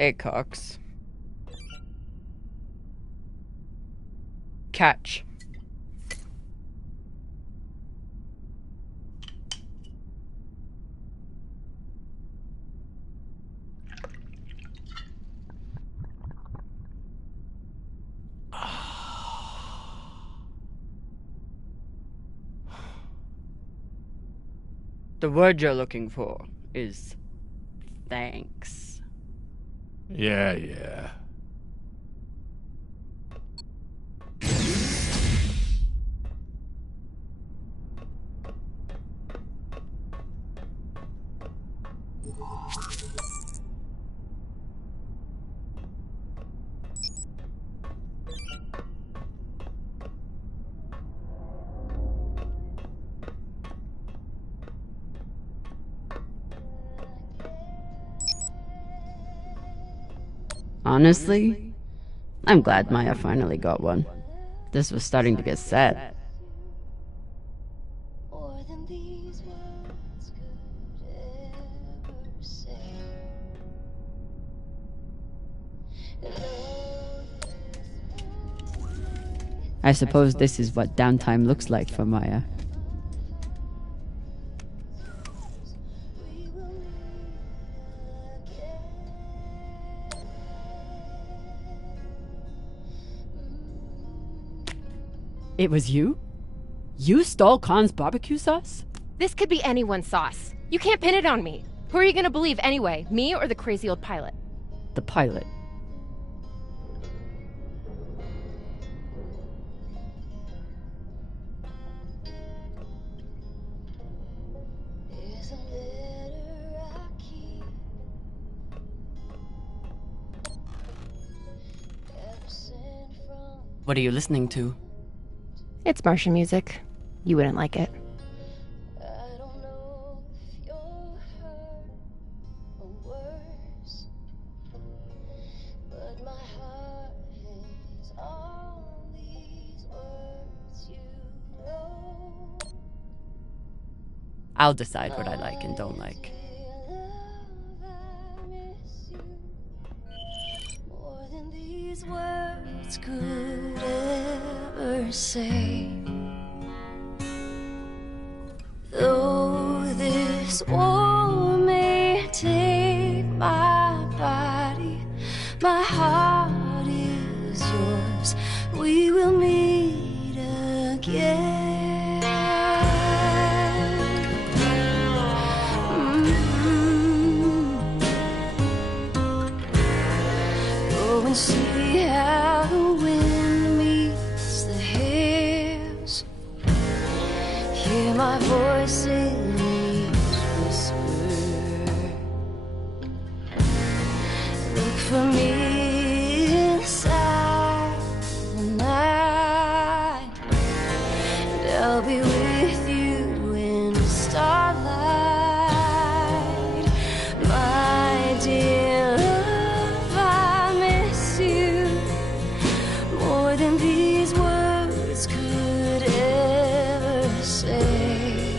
Hey, Cox. Catch. The word you're looking for is thanks. Yeah. Honestly, I'm glad Maya finally got one. This was starting to get sad. I suppose this is what downtime looks like for Maya. It was you? You stole Khan's barbecue sauce? This could be anyone's sauce. You can't pin it on me. Who are you gonna believe anyway? Me or the crazy old pilot? The pilot. What are you listening to? It's Martian music. You wouldn't like it. I'll decide what I like and don't like. Words could ever say, though this war may take my body, my heart is yours. We will meet again. Go and see how the wind meets the hills. Hear my voice in each whisper. Look for me inside the night, and I'll be with you in the starlight, my dear love. I miss you more than these words could ever say.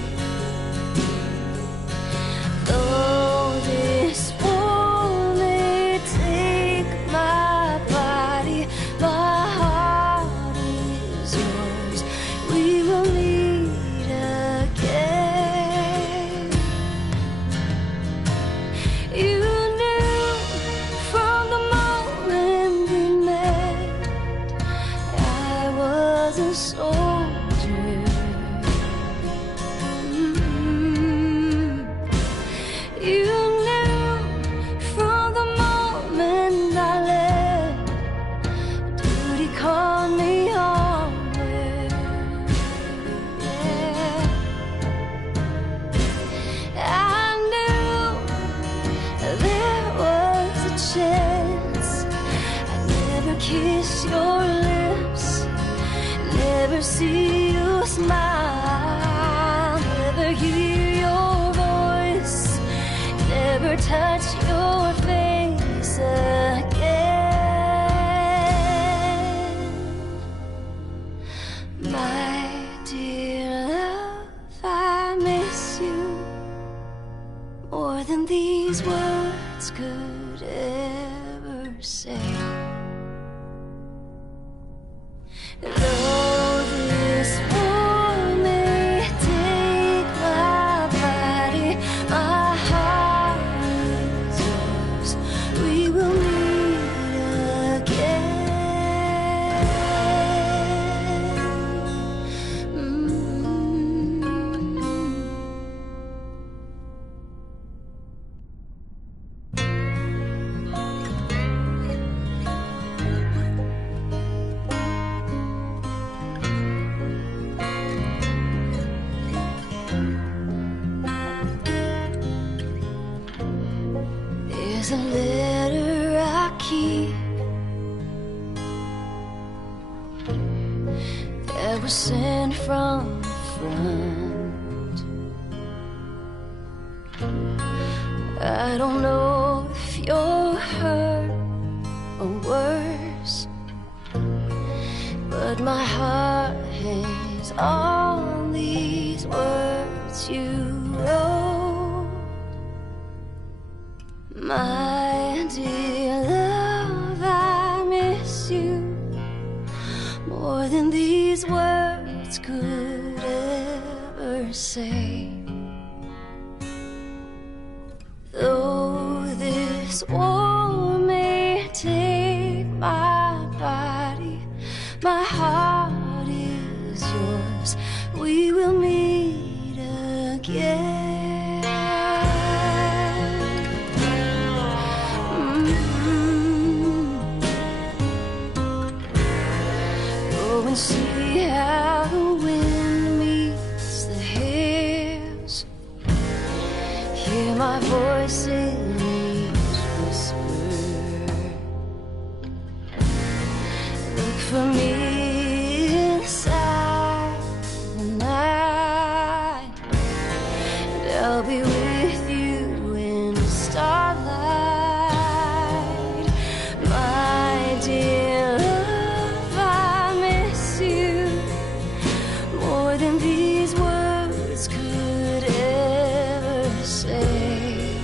Though this war may take my body, my heart is yours. We will meet again. You knew from the moment we met I was a soldier. You knew from the moment I left, duty called me homeward. Yeah. I knew there was a chance I'd never kiss your lips, never see you smile, never hear your voice, never touch your face again. My dear love, I miss you more than these words could ever Though this war may take my body, my heart is yours. We will meet again. There's a letter I keep that was sent from the front. I don't know if you're hurt or worse, but my heart hangs on these words you wrote. My dear love, I miss you more than these words could ever say. Though this war may take my body, my heart is yours. We will meet again. Go and see how the wind meets the hills. Hear my voice in each whisper. Look for me inside the night, and I'll be with you in the starlight. My dear love, I miss you more than these words could ever say.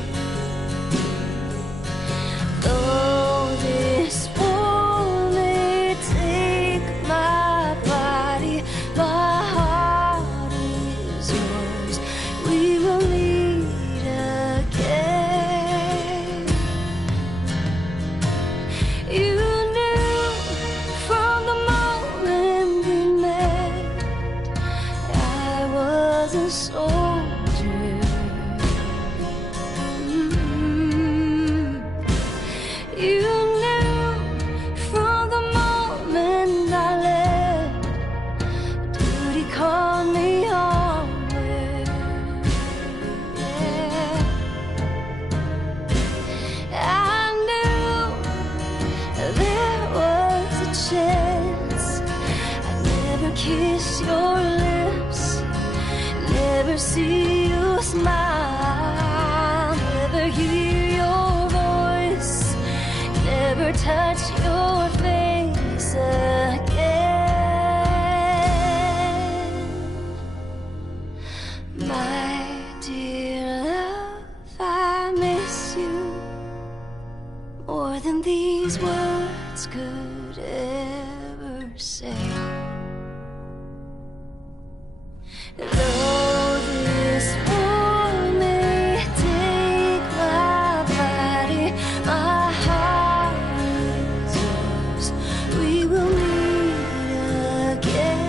Though this war may take my body, my heart is yours. We will meet again. You knew from the moment we met I was a soldier. You knew from the moment I left, duty called me onward. Yeah. I knew there was a chance I'd never kiss your lips, never see you smile, never hear your voice, never touch your face again. My dear love, I miss you more than these words could ever say. Though this war may take my body, my heart is yours. We will meet again.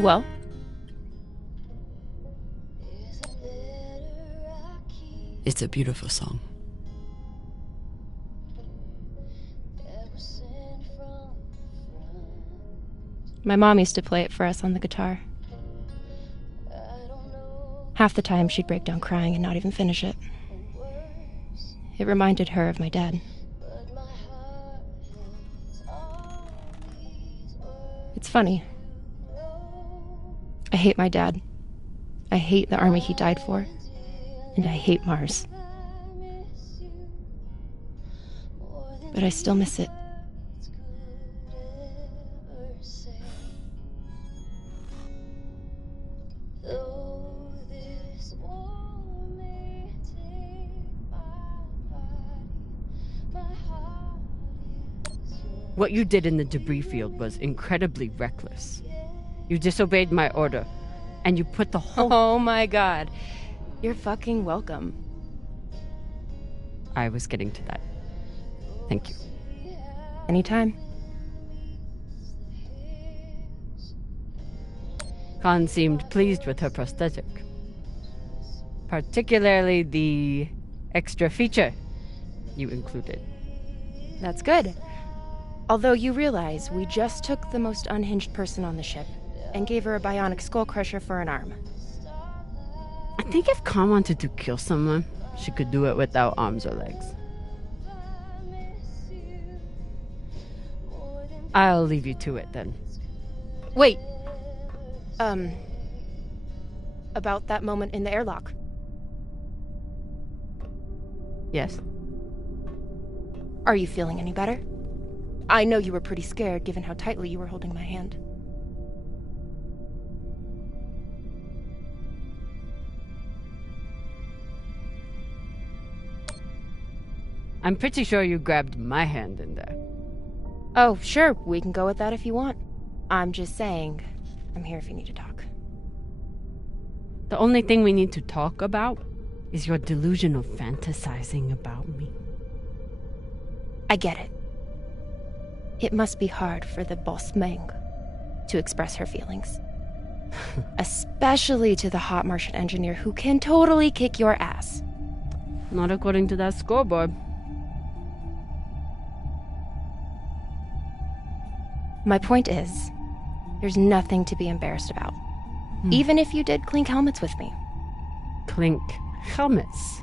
Well, It's a beautiful song. my mom used to play it for us on the guitar. Half the time she'd break down crying and not even finish it. It reminded her of my dad. It's funny. I hate my dad. I hate the army he died for. And I hate Mars. but I still miss it. What you did in the debris field was incredibly reckless. You disobeyed my order, and you put the whole... Oh my god. You're fucking welcome. I was getting to that. Thank you. Anytime. Khan seemed pleased with her prosthetic. Particularly the extra feature you included. That's good. Although you realize we just took the most unhinged person on the ship and gave her a bionic skull crusher for an arm. I think if Khan wanted to kill someone, she could do it without arms or legs. I'll leave you to it then. Wait. About that moment in the airlock. Yes? Are you feeling any better? I know you were pretty scared given how tightly you were holding my hand. I'm pretty sure you grabbed my hand in there. Oh, sure, we can go with that if you want. I'm just saying, I'm here if you need to talk. The only thing we need to talk about is your delusional fantasizing about me. I get it. It must be hard for the boss Meng to express her feelings. Especially to the hot Martian engineer who can totally kick your ass. Not according to that scoreboard. My point is, there's nothing to be embarrassed about. Even if you did clink helmets with me. Clink helmets?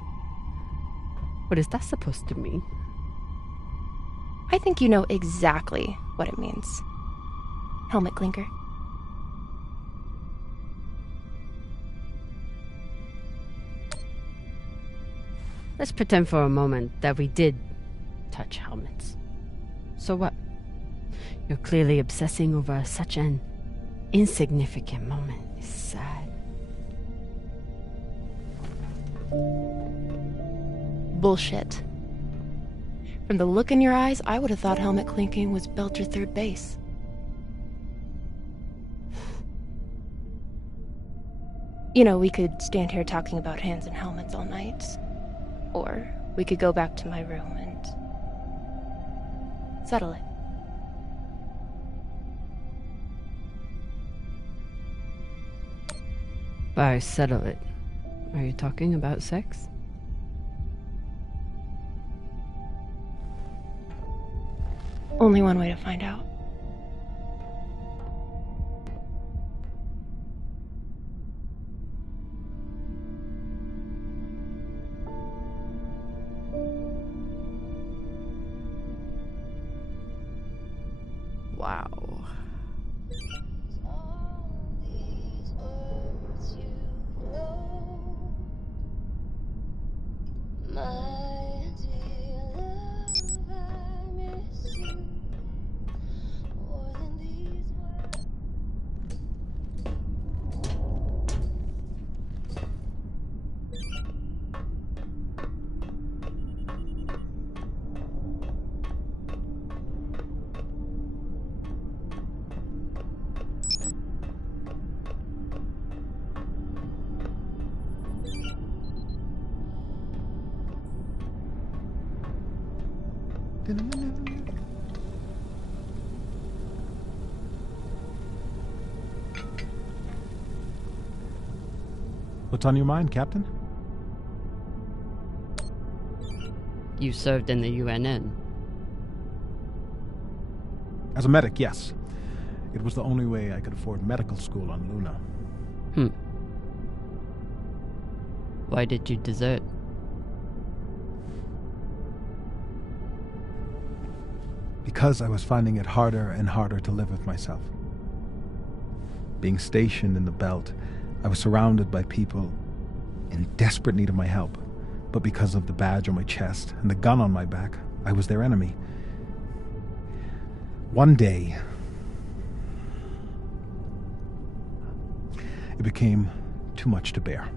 What is that supposed to mean? I think you know exactly what it means. Helmet clinker. Let's pretend for a moment that we did touch helmets. So what? You're clearly obsessing over such an insignificant moment. It's sad. Bullshit. From the look in your eyes, I would have thought helmet clinking was Belter third base. You know, we could stand here talking about hands and helmets all night. Or we could go back to my room and settle it. By settle it, are you talking about sex? Only one way to find out. Wow. What's on your mind, Captain? You served in the UNN. As a medic, yes. It was the only way I could afford medical school on Luna. Why did you desert? Because I was finding it harder and harder to live with myself. Being stationed in the belt, I was surrounded by people in desperate need of my help. But because of the badge on my chest and the gun on my back, I was their enemy. One day, it became too much to bear.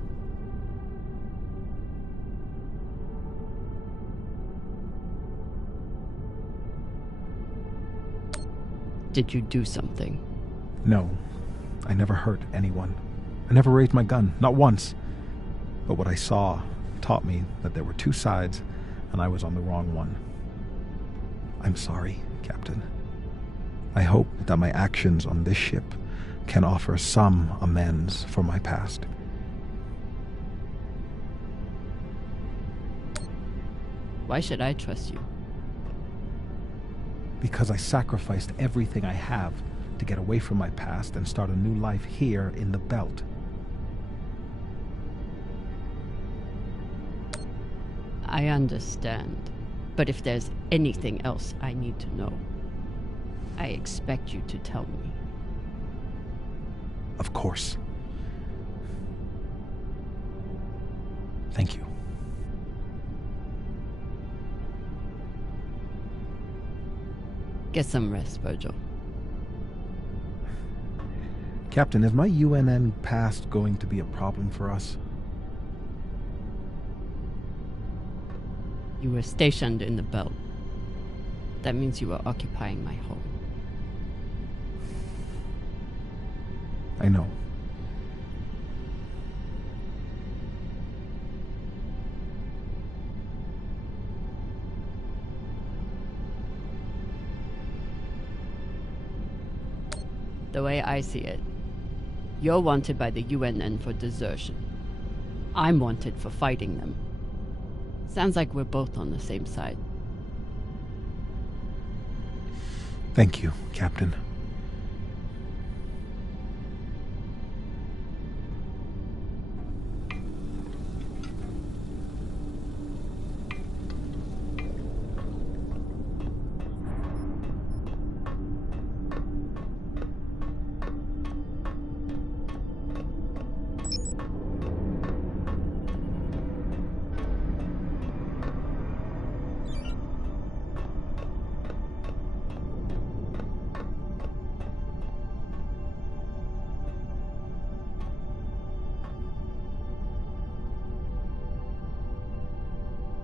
Did you do something? No, I never hurt anyone. I never raised my gun, not once. But what I saw taught me that there were two sides, and I was on the wrong one. I'm sorry, Captain. I hope that my actions on this ship can offer some amends for my past. Why should I trust you? Because I sacrificed everything I have to get away from my past and start a new life here in the Belt. I understand. But if there's anything else I need to know, I expect you to tell me. Of course. Thank you. Get some rest, Virgil. Captain, is my UNN past going to be a problem for us? You were stationed in the Belt. That means you were occupying my home. I know. The way I see it, you're wanted by the UNN for desertion. I'm wanted for fighting them. Sounds like we're both on the same side. Thank you, Captain.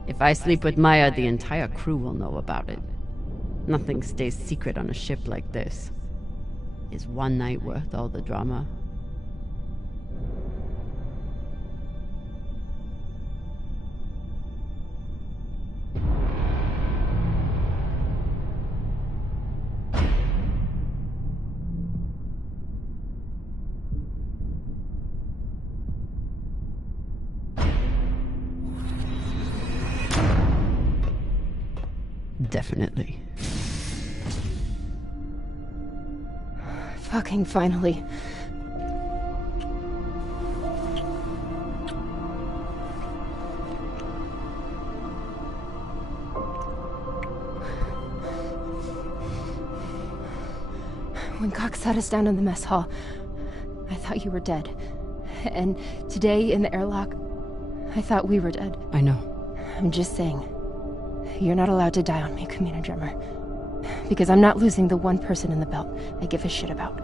If I sleep with Maya, the entire crew will know about it. Nothing stays secret on a ship like this. Is one night worth all the drama? Definitely. Fucking finally. When Cox sat us down in the mess hall, I thought you were dead. And today in the airlock, I thought we were dead. I know. I'm just saying. You're not allowed to die on me, Kamina Drummer. Because I'm not losing the one person in the Belt I give a shit about.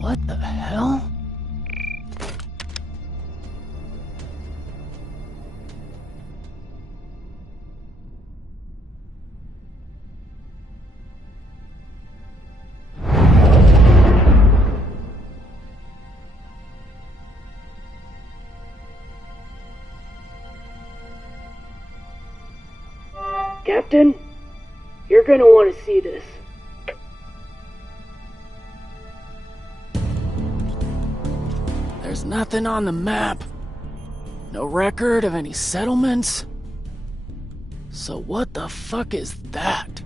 What the hell? Captain, you're gonna want to see this. There's nothing on the map. No record of any settlements. So what the fuck is that?